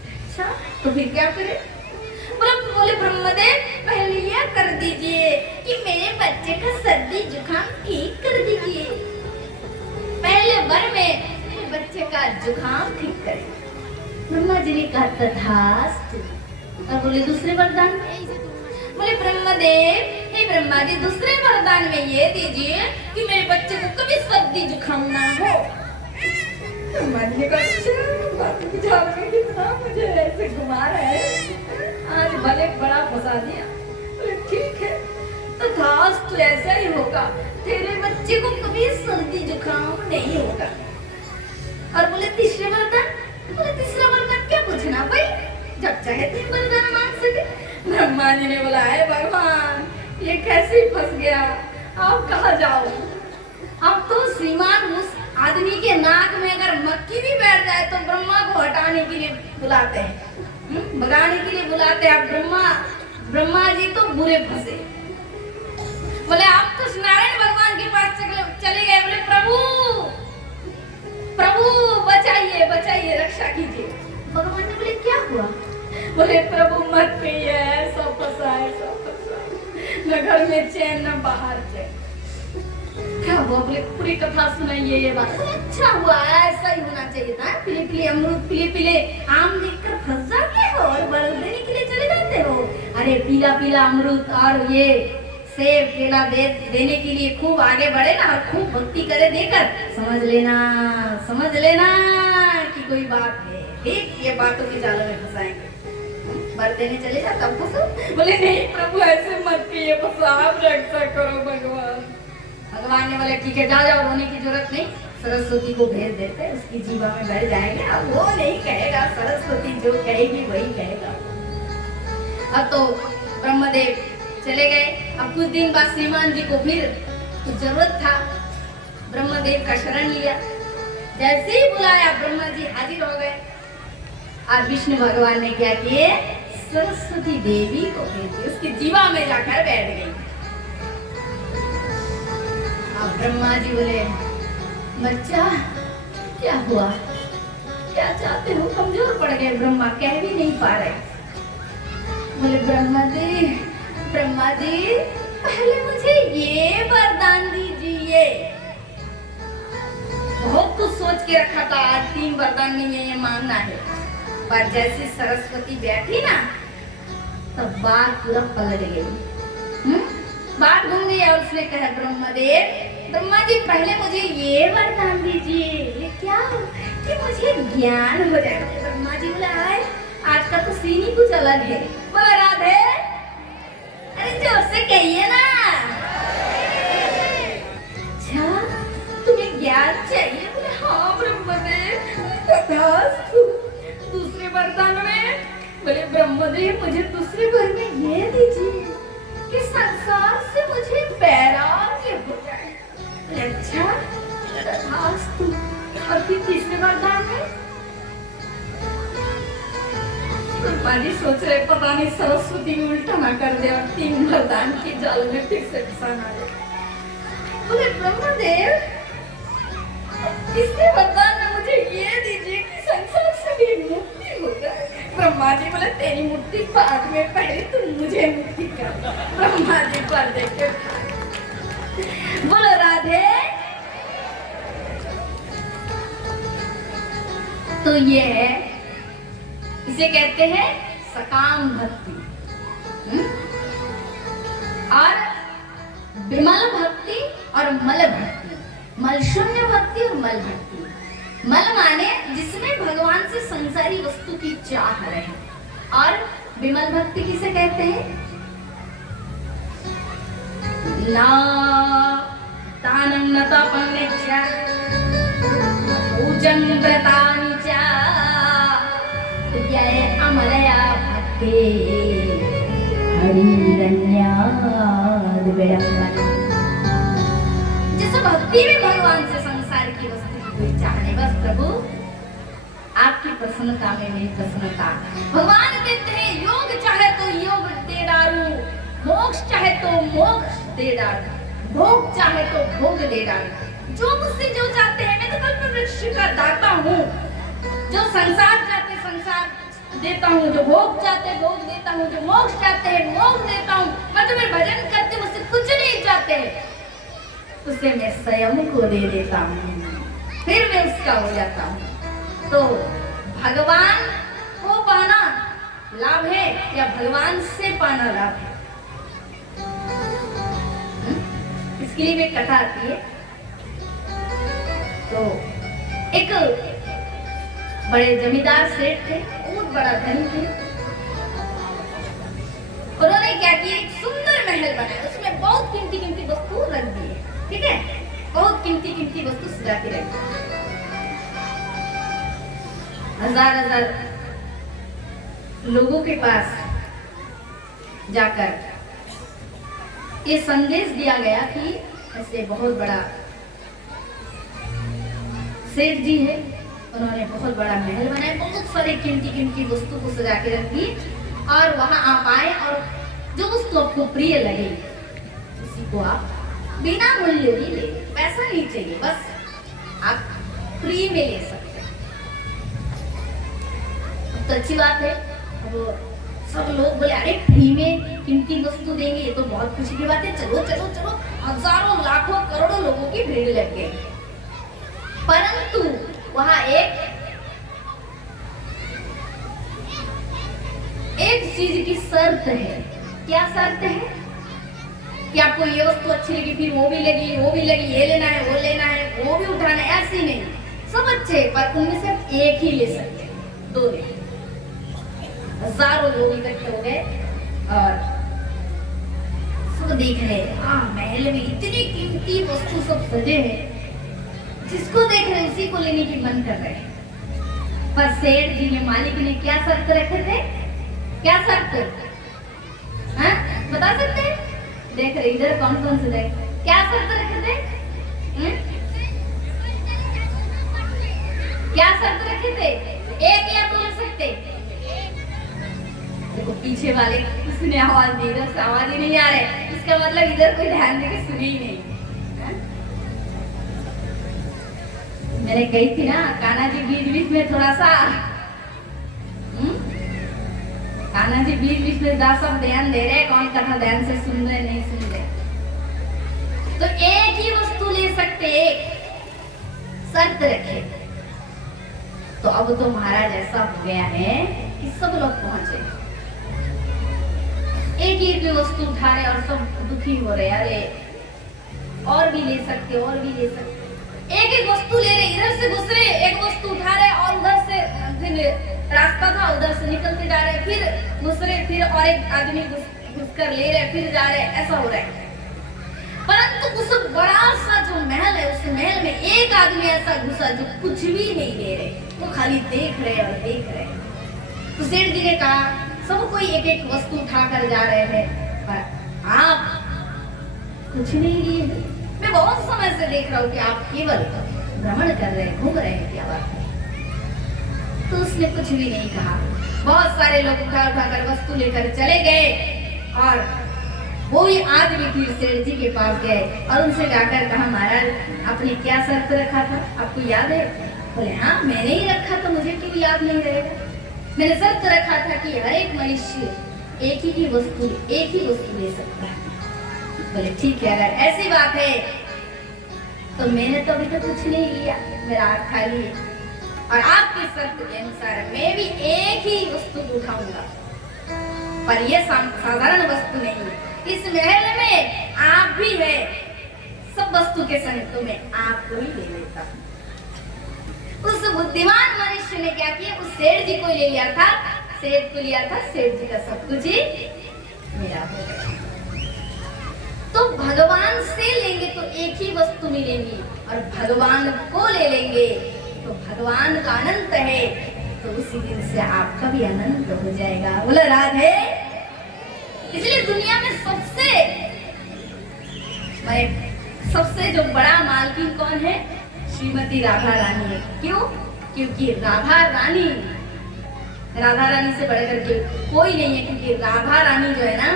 अच्छा, तो फिर क्या करे। बोले, ब्रह्मदेव पहले यह कर दीजिए कि मेरे बच्चे का सर्दी जुकाम ठीक कर दीजिए, पहले वर में मेरे बच्चे का जुकाम ठीक करे। ब्रह्मा जी ने कहा, तथास्तु। और बोले, दूसरे वरदान में, बोले, ब्रह्मदेव, हे ब्रह्मा जी, दूसरे वरदान में ये दीजिए कि मेरे बच्चे को कभी सर्दी जुकाम ना हो। ब्रह्मा जी ने कहा, कितना मुझे ऐसे घुमा रहा है, आज भले बड़ा फंसा दिया। ठीक है, तथास्तु, ऐसा ही होगा, तेरे बच्चे को कभी सर्दी जुकाम नहीं होगा। और बोले, तीसरे वरदान। बोले, तीसरा वरदान क्या पूछना भाई, जब चाहे 3 वरदान मांग सके। ब्रह्मा जी ने बोला, है भगवान, ये कैसे फंस गया, आप कहाँ जाओ। अब तो श्रीमान उस आदमी के नाक में अगर मक्खी भी बैठ जाए तो ब्रह्मा को हटाने के लिए बुलाते हैं, भगाने के लिए बुलाते हैं। अब ब्रह्मा ब्रह्मा जी तो बुरे फंसे। बोले आप तो नारायण भगवान के पास चले गए। बोले प्रभु प्रभु बचाइए बचाइए, रक्षा कीजिए। भगवान ने बोले क्या हुआ? बोले प्रभु मत कहिए, सब फंसा है, सब फंसा है, न घर में चैन न बाहर चैन। क्या हुआ? बोले पूरी कथा सुनाइए ये बात। अच्छा हुआ, ऐसा ही होना चाहिए था। पीले पीले अमरूद, पीले पीले आम देखकर फंस जाते हो और बर देने के लिए चले जाते हो। अरे पीला पीला अमरूद और ये सेब केला देने के लिए खूब आगे बढ़े ना और खूब भक्ति करे देकर, समझ लेना कि कोई बात है। ठीक, ये बातों के जालों में फंसाएंगे। बर देने चले जा तब फंसो। बोले नहीं प्रभु ऐसे मत किए, बस आप रक्षा करो भगवान। भगवान ने बोले ठीक है, जा जाओ, रोने की जरूरत नहीं, सरस्वती को भेज देते, उसकी जीवा में बैठ जाएंगे। अब वो नहीं कहेगा, सरस्वती जो कहेगी वही कहेगा। अब तो ब्रह्मदेव चले गए। अब कुछ दिन बाद श्रीमान जी को फिर कुछ जरूरत था, ब्रह्मदेव का शरण लिया। जैसे ही बुलाया ब्रह्मा जी हाजिर हो गए। और विष्णु भगवान ने क्या किए? सरस्वती देवी को भेज दिया, उसकी जीवा में जाकर बैठ गई। अब ब्रह्मा जी बोले बच्चा क्या हुआ, क्या चाहते हो? कमजोर पड़ गए ब्रह्मा, कह भी नहीं पा रहे। बोले ब्रह्मा जी पहले मुझे ये वरदान दीजिए। बहुत कुछ सोच के रखा था, आज 3 वरदान में ये मांगना है। पर जैसे सरस्वती बैठी ना, तब बात पूरा पलट गई। बात घूम गई और उसने कहा ब्रह्मा जी पहले मुझे ये वरदान दीजिए। ये क्या? कि मुझे ज्ञान हो जाए। ब्रह्मा जी बोले आए, आज का तो सीन ही कुछ अलग है। बोला राधे, अरे जोर से कहिए ना। अच्छा तुम्हें ज्ञान चाहिए? बोले हाँ ब्रह्मदेव। तथास्तु। दूसरे वरदान में? बोले ब्रह्मदेव मुझे दूसरे वर में ये दीजिए कि संसार से मुझे वैराग्य हो जाए। अच्छा तथास्तु। और फिर तीसरे वरदान में? ब्रह्मा जी सोच रहे पता नहीं सरस्वती में उल्टा ना कर दे और 3 वरदान के जाल में फिर से फंसाना है। बोले ब्रह्मदेव तीसरे वरदान में मुझे ये दीजिए कि संसार से भी मुक्ति हो जाए। ब्रह्मा जी बोले तेरी मुक्ति बाद में, पहले तुम मुझे मुक्ति कर। ब्रह्मा जी पर देखे बोलो राधे। तो ये है, इसे कहते हैं सकाम भक्ति। और विमल भक्ति और मल भक्ति, मल शून्य भक्ति और मल भक्ति। मल माने जिसमें भगवान से संसारी वस्तु की चाह रहे, और विमल भक्ति किसे कहते हैं? ना तानं न तपन्निच्या पूजं व्रतांच्या तुझ्याए अमलया भक्ते हरिरन्याद विडम्बना। जिस भक्ति में भगवान से संसार की वस्तु की कोई चाहने, बस प्रभु आपकी प्रसन्नता में मेरी प्रसन्नता। भगवान कहते हैं योग चाहे तो योग दे डालू, मोक्ष चाहे तो मोक्ष दे डालू, भोग चाहे तो भोग दे डालू। जो मुझसे जो चाहते हैं, मैं तो कल्प वृक्ष का दाता हूँ। जो संसार चाहते संसार देता हूँ, जो भोग चाहते भोग देता हूँ, जो मोक्ष चाहते हैं मोक्ष देता हूँ। मैं तुम्हें भजन करते मुझसे कुछ नहीं चाहते, उसे मैं स्वयं को दे देता हूँ, फिर मैं उसका हो जाता हूँ। तो भगवान को पाना लाभ है या भगवान से पाना लाभ है? इसके लिए एक कथा आती है। तो एक बड़े जमींदार सेठ थे, बहुत बड़ा धनी थे। उन्होंने क्या किया, एक सुंदर महल बनाया, उसमें बहुत कीमती कीमती वस्तु रख दी है। ठीक है, बहुत कीमती कीमती वस्तु सजा के रख दी। हजार हजार लोगों के पास जाकर ये संदेश दिया गया कि ऐसे बहुत बड़ा सेठ जी है, उन्होंने बहुत बड़ा महल बनाया, बहुत सारे कीमती कीमती वस्तु को सजा के रख दी। और वहां आप आए और जो वस्तु आपको प्रिय लगे उसी को आप बिना मूल्य भी ले, पैसा नहीं चाहिए, बस आप फ्री में ले सकते हैं। तो अच्छी बात है। अब सब लोग बोले अरे फ्री में कीमती वस्तु देंगे, ये तो बहुत खुशी की बात है, चलो चलो चलो। हजारों लाखों करोड़ों लोगों की भीड़ लग गई, परंतु वहां एक चीज की शर्त है। क्या शर्त है? कि आपको ये वस्तु अच्छी लगी, फिर वो भी लगी, वो भी लगी, ये लेना है, वो लेना है, वो भी उठाना है, ऐसी नहीं। सब अच्छे, पर उनमें से एक ही ले सकते हैं, दो नहीं। हजारों लोग इकट्ठे हो गए और सब देख रहे हैं, महल में इतनी कीमती वस्तु सब सजे हैं, जिसको देख रहे उसी को लेने की मन कर रहे हैं। पर सेठ जी ने, मालिक ने क्या शर्त रखे थे? क्या शर्त? हाँ, बता सकते हैं? देख रहे इधर कौन कौन से देख, क्या शर्त रखे थे? क्या शर्त रखे थे? एक या दो ले सकते? देखो पीछे वाले किसने आवाज दी, इधर से आवाज ही नहीं आ रहे, इसका मतलब इधर कोई ध्यान देके सुनी ही नहीं। मैंने कही थी ना, कान्हा जी बीच बीच में थोड़ा सा कान्हा जी बीच बीच में सब ध्यान दे रहे, कौन कथा ध्यान से सुन रहे नहीं सुन रहे। तो एक ही वस्तु ले सकते, एक शर्त रखे। तो अब तो महाराज ऐसा हो गया है कि सब लोग पहुंचे, एक ही वस्तु उठा रहे और सब दुखी हो रहे, अरे और भी ले सकते, और भी ले सकते। एक एक वस्तु ले रहे, इधर से घुस रहे, एक वस्तु उठा रहे और उधर से रास्ता था उधर से निकलते जा रहे, फिर घुस रहे, फिर और एक आदमी घुस कर ले रहे, फिर जा रहे, ऐसा हो रहा है। परंतु उस बड़ा सा जो महल है, उस महल में एक आदमी ऐसा घुसा जो कुछ भी नहीं ले रहे, वो खाली देख रहे और देख रहे। तो सेठ जी ने कहा, सब कोई एक एक वस्तु उठाकर जा रहे हैं, पर आप कुछ नहीं लिए। मैं बहुत समय से देख रहा हूँ कि आप केवल भ्रमण कर रहे हैं, घूम रहे हैं, क्या बात है? तो उसने कुछ भी नहीं कहा। बहुत सारे लोग उठा कर वस्तु लेकर चले गए और वो ही आदमी फिर सेठ जी के पास गए और उनसे जाकर कहा, महाराज आपने क्या शर्त रखा था, आपको याद है? बोले हाँ, मैंने ही रखा था, मुझे क्यों याद नहीं रहेगा? मैंने शर्त रखा था कि हर एक मनुष्य एक ही वस्तु ले सकता है। बोले ठीक है, अगर ऐसी बात है तो मैंने तो अभी तक कुछ नहीं लिया, मेरा हाथ खाली है, और आपकी शर्त के अनुसार मैं भी एक ही वस्तु उठाऊंगा, पर यह साधारण वस्तु नहीं है। इस महल में आप भी है, सब वस्तु के संग तो मैं आपको ही ले लेता हूँ। उस बुद्धिमान मनुष्य ने क्या किया, उस सेठ जी को ले लिया था, सेठ को लिया था, सेठ जी का सब कुछ ही मेरा हो गया। तो भगवान से लेंगे तो एक ही वस्तु मिलेगी, और भगवान को ले लेंगे तो भगवान का अनंत है, तो उसी दिन से आपका भी अनंत हो जाएगा। बोला राधे। इसलिए दुनिया में सबसे जो बड़ा मालकिन कौन है? श्रीमती राधा रानी है। क्यों? क्योंकि राधा रानी से बढ़कर के कोई नहीं है, क्योंकि राधा रानी जो है ना,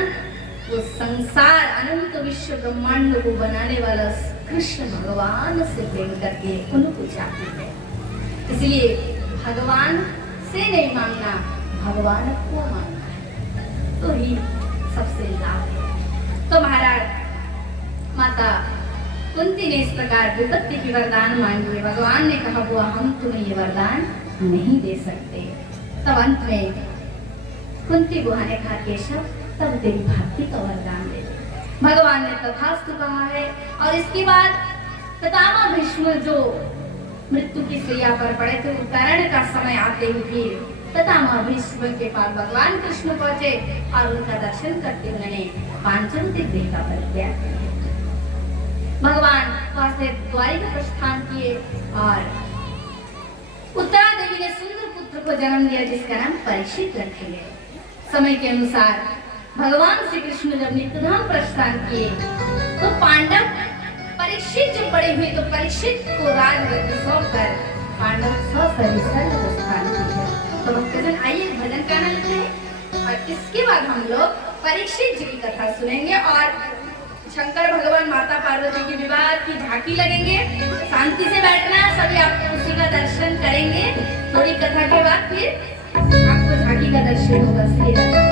वो संसार अनंत विश्व ब्रह्मांड को बनाने वाला कृष्ण भगवान से प्रेम करके उनको चाहती है। इसलिए भगवान से नहीं मांगना, भगवान को मांगना है, तो ही सबसे लाभ है। तो महाराज माता कुंती ने इस प्रकार विपत्ति की वरदान मांगी। भगवान ने कहा, बुआ हम तुम्हें ये वरदान नहीं दे सकते। तब अंत में कुंती बुआ ने कहा, केशव तब तेरी भक्ति का वरदान दे। भगवान ने तथास्तु कहा है। और इसके बाद पितामह भीष्म जो मृत्यु की शैया पर पड़े थे, उत्तरायण का समय आते ही फिर पितामह भीष्म के पास भगवान कृष्ण पहुंचे और उनका दर्शन करते उन्होंने पांचवती का परित्याग किया। भगवान वहां से द्वारिका प्रस्थान किए और उत्तरा देवी ने सुंदर पुत्र को जन्म दिया, जिसका नाम परीक्षित रखे गए। समय के अनुसार भगवान श्री कृष्ण जब नित्यधाम प्रस्थान किए तो पांडव परीक्षित जो पड़े हुए, तो परीक्षित को राजगद्दी सौंपकर पांडव ससरिसर प्रस्थान किए। तो भक्तजन आइए भजन गाना लेते हैं और इसके बाद हम लोग परीक्षित जी की कथा सुनेंगे और शंकर भगवान माता पार्वती के विवाह की झांकी लगेंगे। शांति से बैठना, सभी आपको उसी का दर्शन करेंगे। थोड़ी कथा के बाद फिर आपको झांकी का दर्शन होगा।